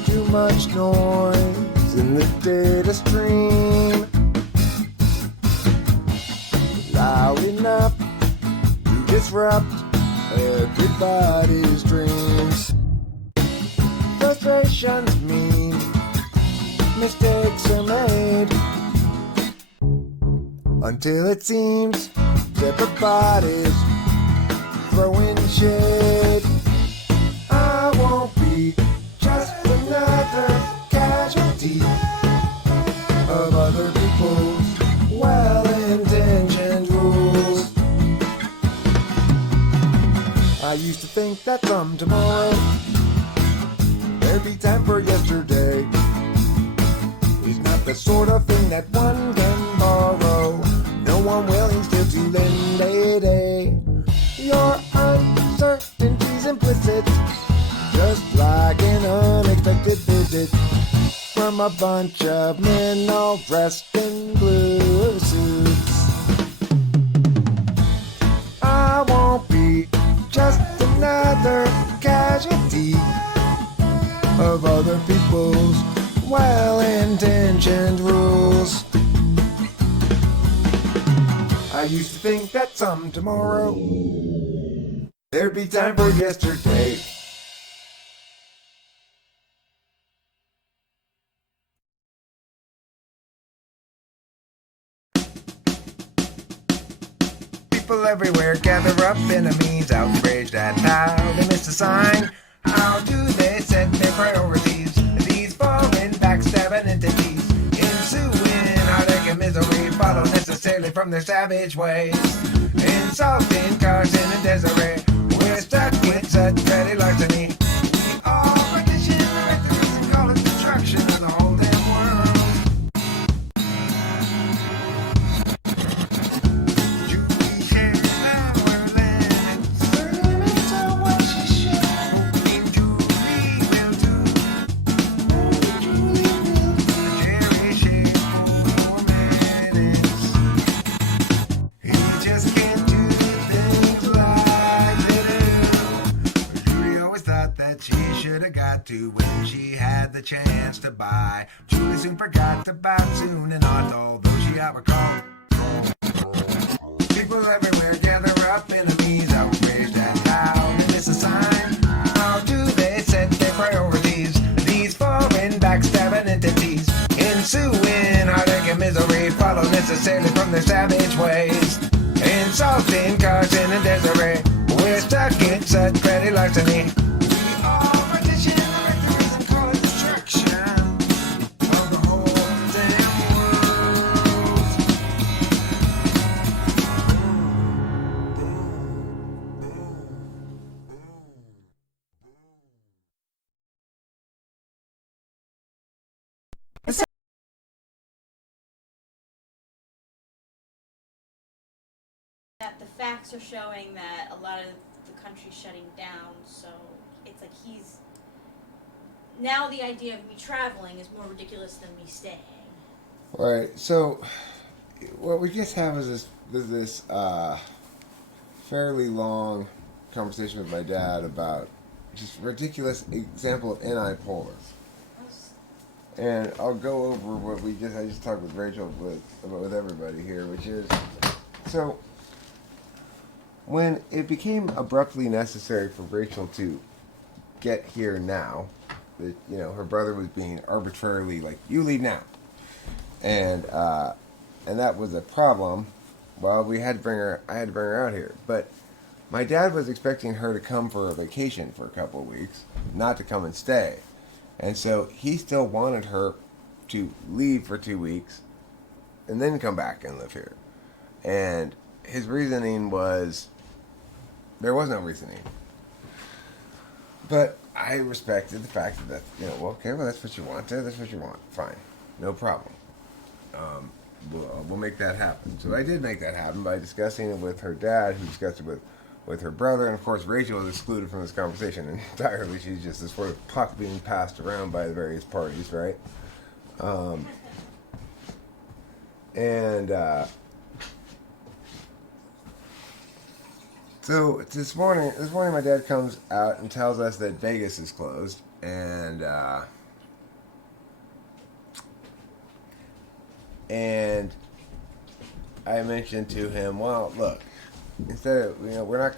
Too much noise in the data stream, loud enough to disrupt everybody's dreams. Frustrations mean mistakes are made, until it seems separate bodies throwing shade. I won't be just another casualty of other people's well-intentioned rules. I used to think that from tomorrow there'd be time for yesterday. It's not the sort of thing that one can borrow. No one willing still to lend a day. Your uncertainty's implicit, just like an unexpected visit from a bunch of men all dressed in blue suits. I won't be just another casualty of other people's well-intentioned rules. I used to think that some tomorrow there'd be time for yesterday. People everywhere gather up, enemies outraged at how they missed a sign. How do they set their priorities? These foreign backstabbing entities, ensuing heartache and misery, follow necessarily from their savage ways. Insulting Carson and Desiree, we're stuck with such petty larceny. We all partition the reckless and call it destruction of the whole damn world. Julie shared our land, certain limits of what she should. Hoping Julie will do. Hoping Julie will do. Jerry shared 4 minutes. He just can't do things like they do. Julie always thought that she should have got to when she had the chance to buy. Julie soon forgot about soon and on, although she outrecalled. People everywhere gather up, enemies outraged at how they miss a sign. How do they set their priorities? These foreign backstabbing entities, ensuing heartache and misery, follow necessarily from their savage ways. Insulting Carson and Desiree, we're stuck in such petty larceny. We all partition the victories and call it destruction of the whole damn world. That the facts are showing that a lot of the country's shutting down, so it's like he's now the idea of me traveling is more ridiculous than me staying. Right. So, what we just have is this fairly long conversation with my dad about just ridiculous example of anti-polar. And I'll go over what I just talked with Rachel with everybody here, which is so when it became abruptly necessary for Rachel to get here now, that her brother was being arbitrarily like, you leave now, and that was a problem. Well, I had to bring her out here, but my dad was expecting her to come for a vacation for a couple of weeks, not to come and stay. And so he still wanted her to leave for 2 weeks and then come back and live here. And his reasoning was, there was no reasoning. But I respected the fact that, okay, well, that's what you want there. That's what you want. Fine. No problem. We'll make that happen. So I did make that happen by discussing it with her dad, who discussed it with her brother, and of course Rachel was excluded from this conversation entirely. She's just this sort of puck being passed around by the various parties, right? So this morning my dad comes out and tells us that Vegas is closed, and I mentioned to him, well, look, instead of, we're not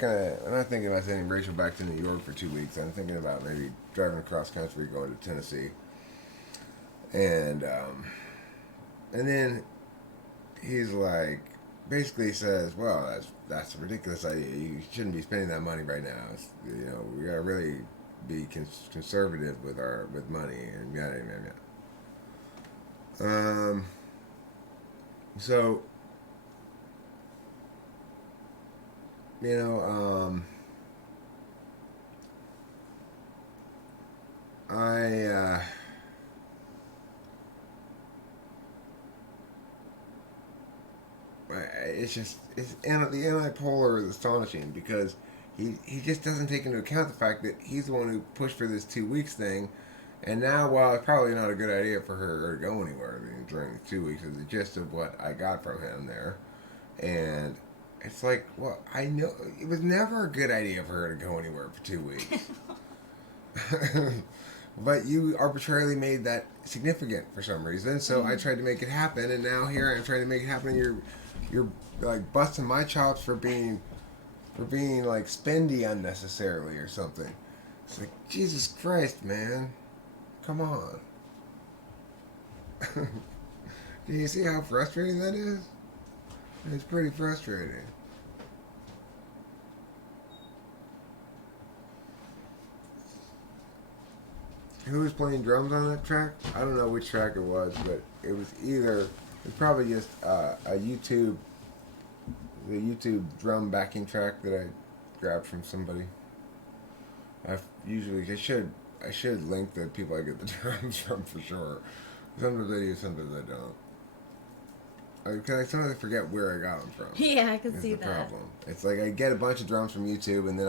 thinking about sending Rachel back to New York for 2 weeks. I'm thinking about maybe driving across country, going to Tennessee. And then he's like, basically says, well, that's a ridiculous idea. You shouldn't be spending that money right now. We gotta really be conservative with money and yada yada yada. So you know, I it's the antipolar is astonishing because he just doesn't take into account the fact that he's the one who pushed for this 2 weeks thing, and now while it's probably not a good idea for her to go anywhere during the 2 weeks is the gist of what I got from him there, and it's like, well, I know it was never a good idea for her to go anywhere for 2 weeks. But you arbitrarily made that significant for some reason, so I tried to make it happen, and now here I'm trying to make it happen. And you're like busting my chops for being like spendy unnecessarily or something. It's like, Jesus Christ, man, come on. Do you see how frustrating that is? It's pretty frustrating. Who was playing drums on that track? I don't know which track it was, but it was probably just the YouTube drum backing track that I grabbed from somebody. I should link the people I get the drums from for sure. Sometimes I do, sometimes I don't. Because sometimes I forget where I got them from. Yeah, I can Is see the that. problem. It's like I get a bunch of drums from YouTube and then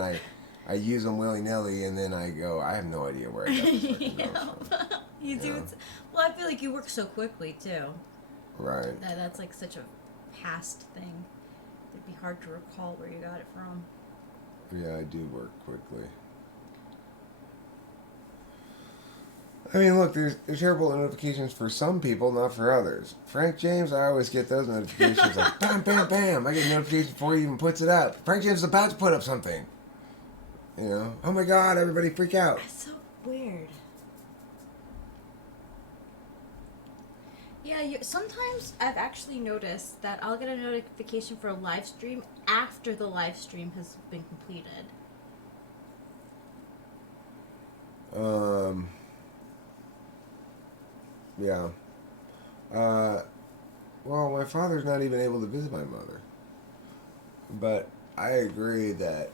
I use them willy-nilly, and then I go, I have no idea where I got these fucking drums from. You do. Yeah. Well, I feel like you work so quickly too. Right. That's like such a past thing. It'd be hard to recall where you got it from. Yeah, I do work quickly. I mean, look, there's terrible notifications for some people, not for others. Frank James, I always get those notifications like, bam, bam, bam. I get a notification before he even puts it up. Frank James is about to put up something. You know, oh my God, everybody freak out. That's so weird. Yeah, sometimes I've actually noticed that I'll get a notification for a live stream after the live stream has been completed. Yeah. Well, my father's not even able to visit my mother. But I agree that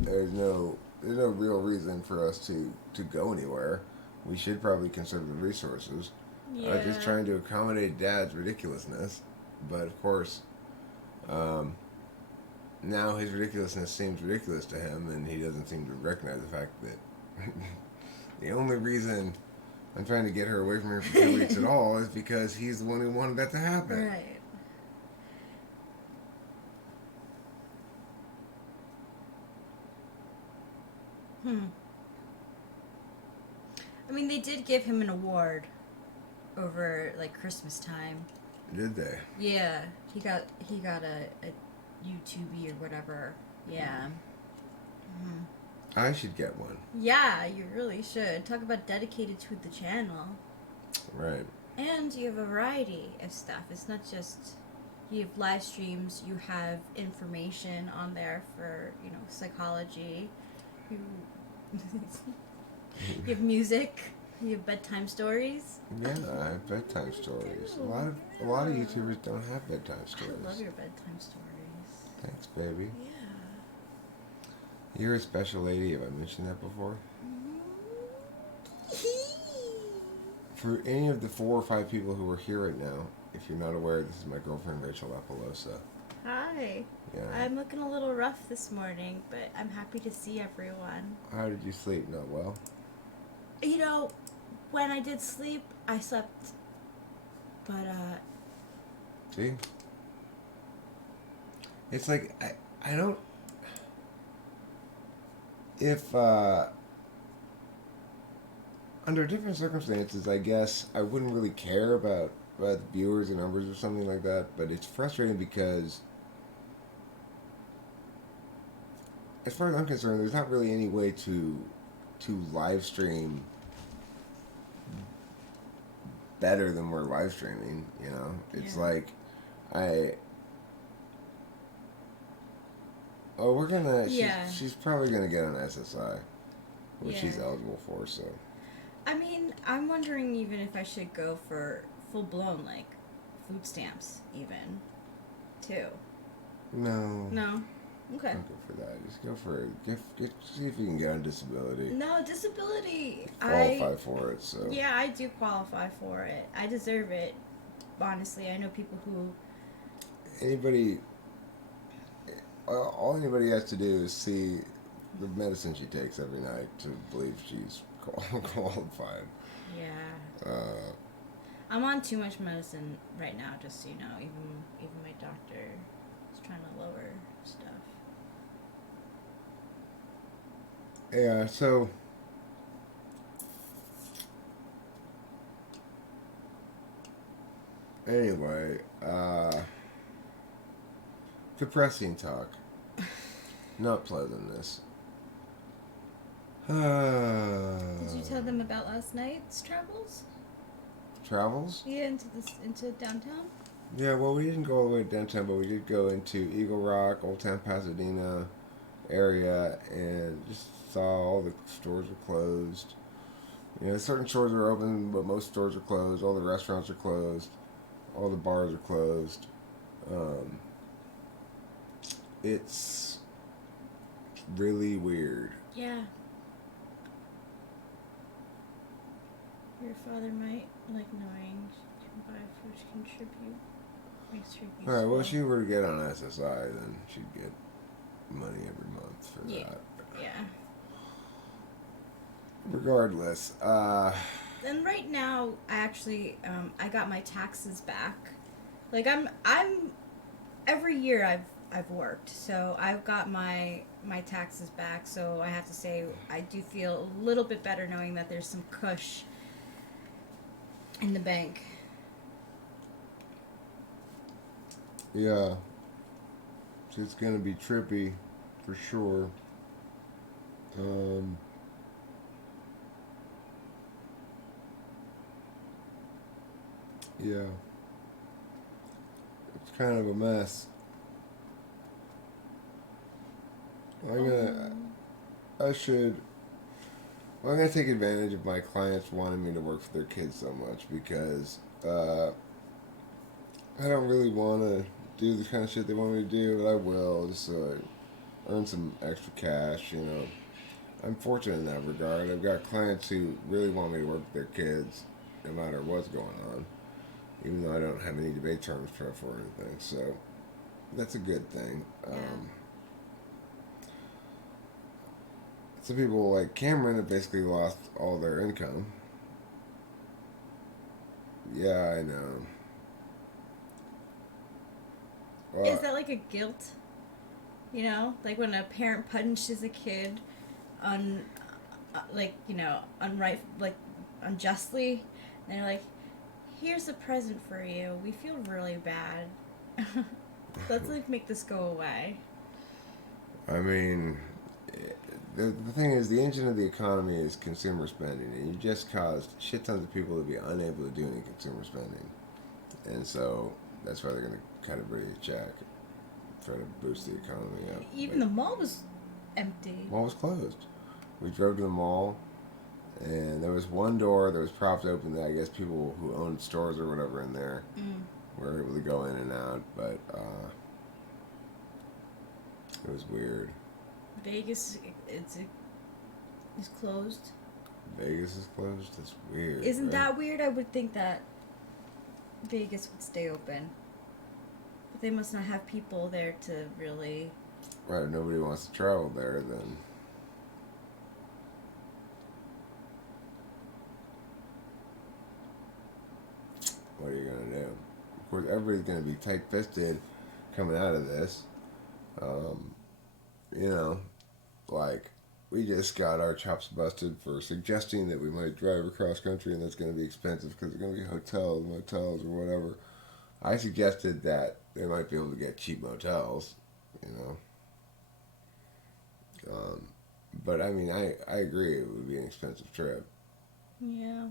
there's no real reason for us to go anywhere. We should probably conserve the resources. Yeah. Just trying to accommodate Dad's ridiculousness. But of course, now his ridiculousness seems ridiculous to him, and he doesn't seem to recognize the fact that the only reason I'm trying to get her away from here for 2 weeks at all is because he's the one who wanted that to happen. Right. I mean, they did give him an award over like Christmas time. Did they? Yeah, he got a YouTube or whatever. Yeah. I should get one. Yeah, you really should. Talk about dedicated to the channel. Right. And you have a variety of stuff. It's not just you have live streams, you have information on there for, psychology. You have music, you have bedtime stories. Yeah, I have bedtime stories. A lot of YouTubers don't have bedtime stories. I love your bedtime stories. Thanks, baby. Yeah. You're a special lady. Have I mentioned that before? For any of the 4 or 5 people who are here right now, if you're not aware, this is my girlfriend Rachel Apolosa. Hi. Yeah. I'm looking a little rough this morning, but I'm happy to see everyone. How did you sleep? Not well? When I did sleep, I slept. But, See? It's like, I don't... If, under different circumstances, I guess I wouldn't really care about the viewers and numbers or something like that, but it's frustrating because, as far as I'm concerned, there's not really any way to live stream better than we're live streaming, It's Yeah. like, Oh, we're gonna. Yeah. She's probably gonna get an SSI, which she's Yeah. eligible for. So. I mean, I'm wondering even if I should go for full blown like food stamps, even, too. No. No. Okay. Don't go for that. Just go for see if you can get on disability. No disability. Qualify for it. So. Yeah, I do qualify for it. I deserve it. Honestly, I know people who. Anybody. All anybody has to do is see the medicine she takes every night to believe she's qualified. Yeah. Uh, I'm on too much medicine right now, just so you know. Even my doctor is trying to lower stuff. yeah. So. Anyway, depressing talk, not pleasantness. Did you tell them about last night's travels? Travels? Yeah, into downtown. Yeah, well, we didn't go all the way downtown, but we did go into Eagle Rock, Old Town Pasadena area, and just saw all the stores were closed. You know, certain stores are open, but most stores are closed. All the restaurants are closed. All the bars are closed. It's really weird. Yeah. Your father might like knowing she can buy food, she can contribute. Makes her useful. Alright, well, if she were to get on SSI, then she'd get money every month for Yeah. that. Yeah. Regardless, And right now, I actually I got my taxes back. Like I'm every year I've worked, so I've got my taxes back. So I have to say I do feel a little bit better knowing that there's some cush in the bank. yeah. So it's gonna be trippy, for sure. Yeah. It's kind of a mess. I'm gonna take advantage of my clients wanting me to work for their kids so much because I don't really want to do the kind of shit they want me to do, but I will just so I earn some extra cash. You know, I'm fortunate in that regard. I've got clients who really want me to work with their kids, no matter what's going on, even though I don't have any debate terms for anything. So that's a good thing. Yeah. Some people like Cameron have basically lost all their income. Yeah, I know. Well, Is that like a guilt? You know, like when a parent punishes a kid unjustly, and they're like, "Here's a present for you. We feel really bad. Let's like make this go away." I mean, the thing is, the engine of the economy is consumer spending, and you just caused shit tons of people to be unable to do any consumer spending, and so that's why they're going to kind of bring a check, try to boost the economy up. Even the mall was empty. Mall was closed. We drove to the mall, and there was one door that was propped open that I guess people who owned stores or whatever in there were able to go in and out, but it was weird. Vegas is closed. Vegas is closed? That's weird. Isn't right? that weird? I would think that Vegas would stay open. But they must not have people there to really... Right, if nobody wants to travel there, then... what are you going to do? Of course, everybody's going to be tight-fisted coming out of this. You know, like, we just got our chops busted for suggesting that we might drive across country and that's going to be expensive because there's going to be hotels, motels, or whatever. I suggested that they might be able to get cheap motels, you know. But, I mean, I agree it would be an expensive trip, Yeah.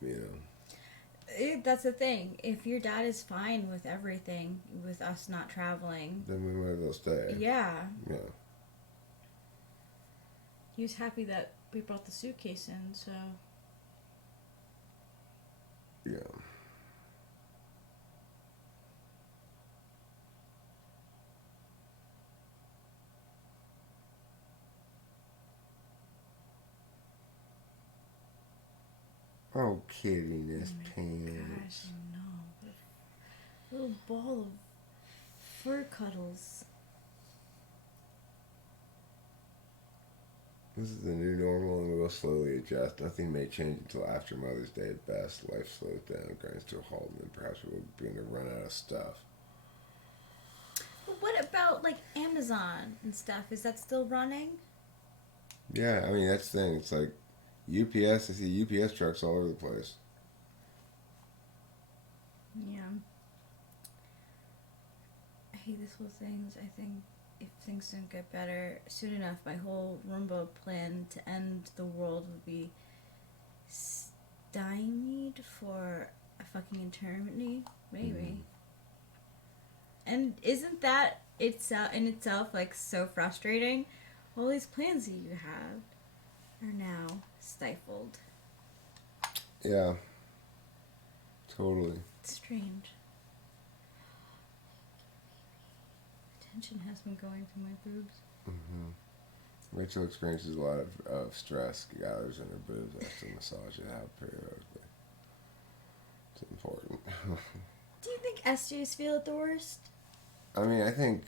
you know. That's the thing. If your dad is fine with everything, with us not traveling, Then we might as well stay. yeah, Yeah. he was happy that we brought the suitcase in. So Yeah. Oh, kittiness pants. gosh, no, little ball of fur cuddles. This is the new normal and we'll slowly adjust. Nothing may change until after Mother's Day at best. Life slows down, grinds to a halt, and then perhaps we'll begin to run out of stuff. But what about like Amazon and stuff? Is that still running? Yeah, I mean, that's the thing. It's like UPS, I see UPS trucks all over the place. Yeah. I hate this whole thing. I think if things don't get better soon enough, my whole Roomba plan to end the world would be stymied for a fucking eternity, maybe. And isn't that in itself like so frustrating? All these plans that you have are now stifled. Yeah. Totally. It's strange. Tension has been going through my boobs. Rachel experiences a lot of stress gathers in her boobs. I have to massage it out periodically. It's important. Do you think SJs feel it the worst? I mean, I think.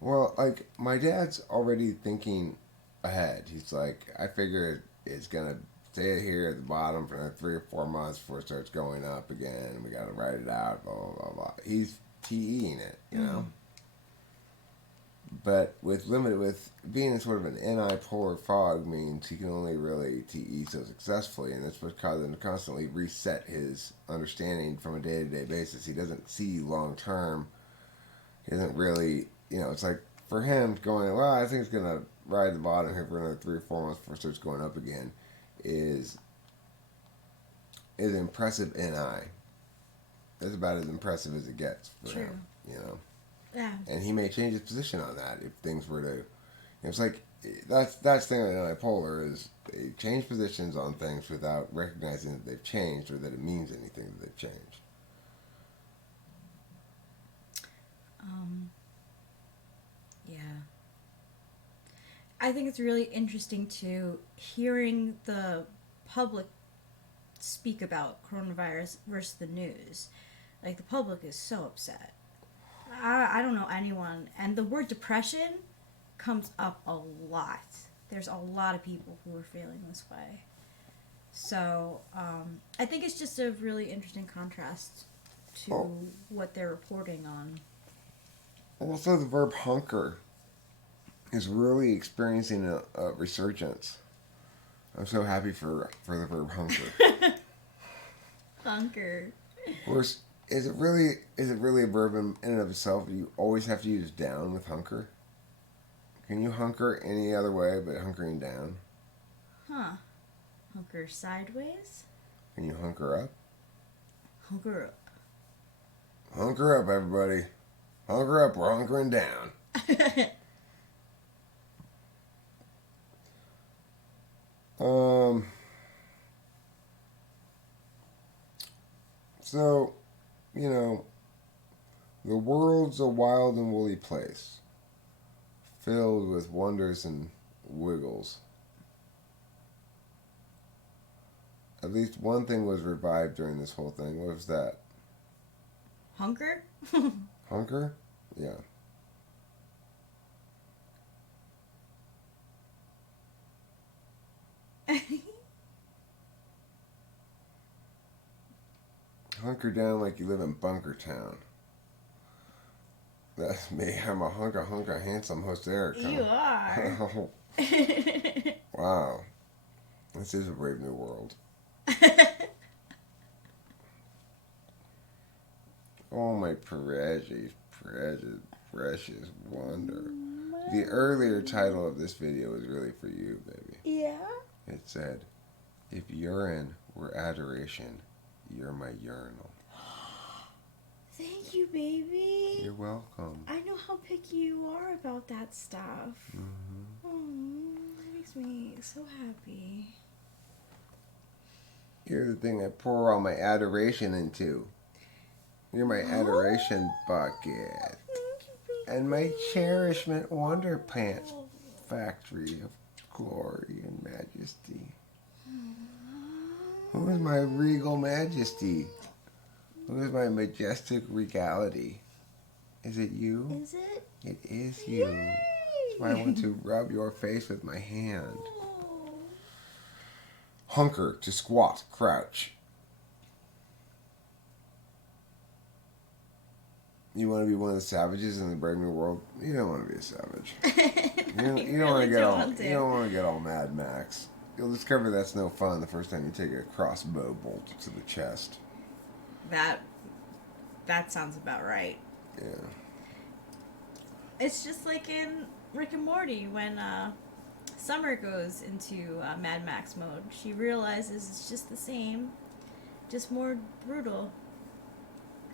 Well, like, my dad's already thinking ahead. He's like, I figure it's gonna stay here at the bottom for another 3 or 4 months before it starts going up again. We gotta ride it out, blah, blah, blah, blah. He's TEing it, you know? But with being in sort of an NI-polar fog means he can only really TE so successfully, and that's what caused him to constantly reset his understanding from a day-to-day basis. He doesn't see long-term. He doesn't really, it's like, for him, going, well, I think it's going to ride the bottom here for another 3 or 4 months before it starts going up again, is impressive NI. That's about as impressive as it gets for him, Yeah. And he may change his position on that if things were to. It's like that's the thing with anti-polar is they change positions on things without recognizing that they've changed or that it means anything that they've changed. Yeah. I think it's really interesting to hearing the public speak about coronavirus versus the news. Like, the public is so upset. I don't know anyone. And the word depression comes up a lot. There's a lot of people who are feeling this way. So, I think it's just a really interesting contrast to what they're reporting on. Also, the verb hunker is really experiencing a resurgence. I'm so happy for the verb hunker. Hunker. Of course, is it really a verb in and of itself? You always have to use down with hunker. Can you hunker any other way but hunkering down? Huh. Hunker sideways? Can you hunker up? Hunker up. Hunker up, everybody. Hunker up, we're hunkering down. So, the world's a wild and woolly place, filled with wonders and wiggles. At least one thing was revived during this whole thing. What was that? Hunker? Hunker? Yeah. Hunker down like you live in Bunker Town. That's me. I'm a hunker, handsome host Eric. You are. Wow. This is a brave new world. Oh, my precious wonder. The earlier title of this video was really for you, baby. Yeah? It said, if urine We're adoration. You're my urinal. Thank you, baby. You're welcome. I know how picky you are about that stuff. Mm-hmm. Oh, that makes me so happy. You're the thing I pour all my adoration into. You're my adoration bucket. And my cherishment wonder pants factory of glory and majesty. Who is my regal majesty? Who is my majestic regality? Is it you? Is it? It is you. Yay! That's why I want to rub your face with my hand. Oh. Hunker, to squat, crouch. You want to be one of the savages in the Brave New World? You don't want to be a savage. You don't want to get all. You don't want to get all Mad Max. You'll discover that's no fun the first time you take a crossbow bolt to the chest. That sounds about right. Yeah. It's just like in Rick and Morty when Summer goes into Mad Max mode. She realizes it's just the same, just more brutal.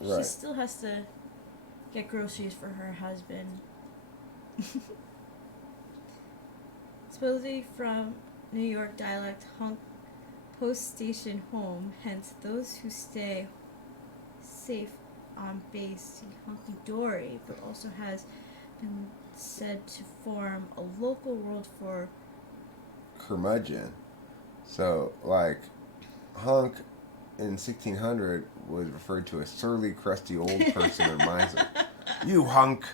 Right. She still has to get groceries for her husband. Supposedly from New York dialect, hunk, post station home, hence those who stay safe on base, hunky dory, but also has been said to form a local word for Curmudgeon. So, like, hunk in 1600 was referred to a surly, crusty old person or miser. You hunk.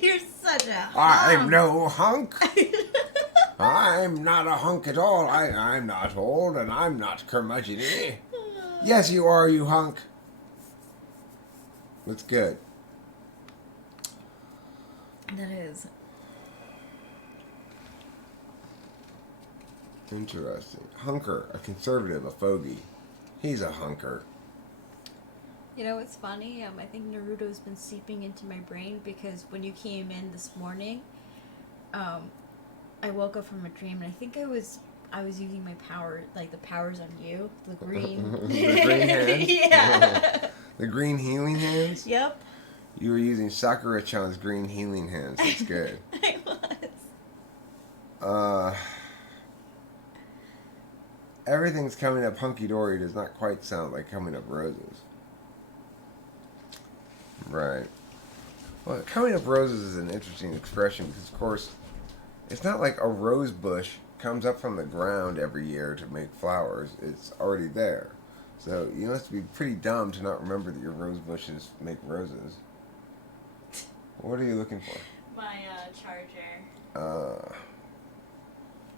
You're such a I'm hunk. no hunk. I'm not a hunk at all. I'm not old and I'm not curmudgeon-y. Yes, you are, you hunk. That's good. That is. Interesting. Hunker, a conservative, a fogey. He's a hunker. You know what's funny? I think Naruto's been seeping into my brain because when you came in this morning, I woke up from a dream and I think I was using my power, like the powers on you, the green. The green hands? Yeah. The green healing hands? Yep. You were using Sakura-chan's green healing hands. That's good. I was. Everything's coming up hunky-dory does not quite sound like coming up roses. Right. Well, coming up roses is an interesting expression because, of course, it's not like a rose bush comes up from the ground every year to make flowers. It's already there. So you must be pretty dumb to not remember that your rose bushes make roses. What are you looking for? My charger.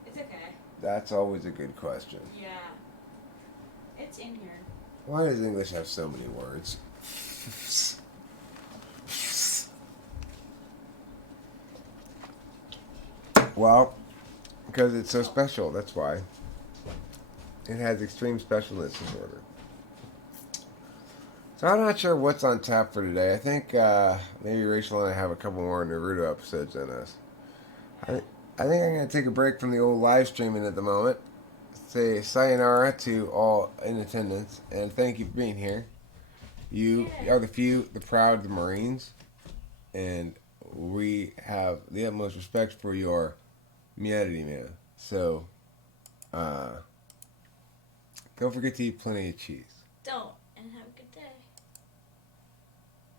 It's okay. That's always a good question. Yeah. It's in here. Why does English have so many words? Well, because it's so special, that's why. It has extreme specialness disorder. So I'm not sure what's on tap for today. I think maybe Rachel and I have a couple more Naruto episodes in us. I think I'm going to take a break from the old live streaming at the moment. Say sayonara to all in attendance, and thank you for being here. You are the few, the proud, the Marines, and we have the utmost respect for your Miyadity, man. So, don't forget to eat plenty of cheese. Don't. And have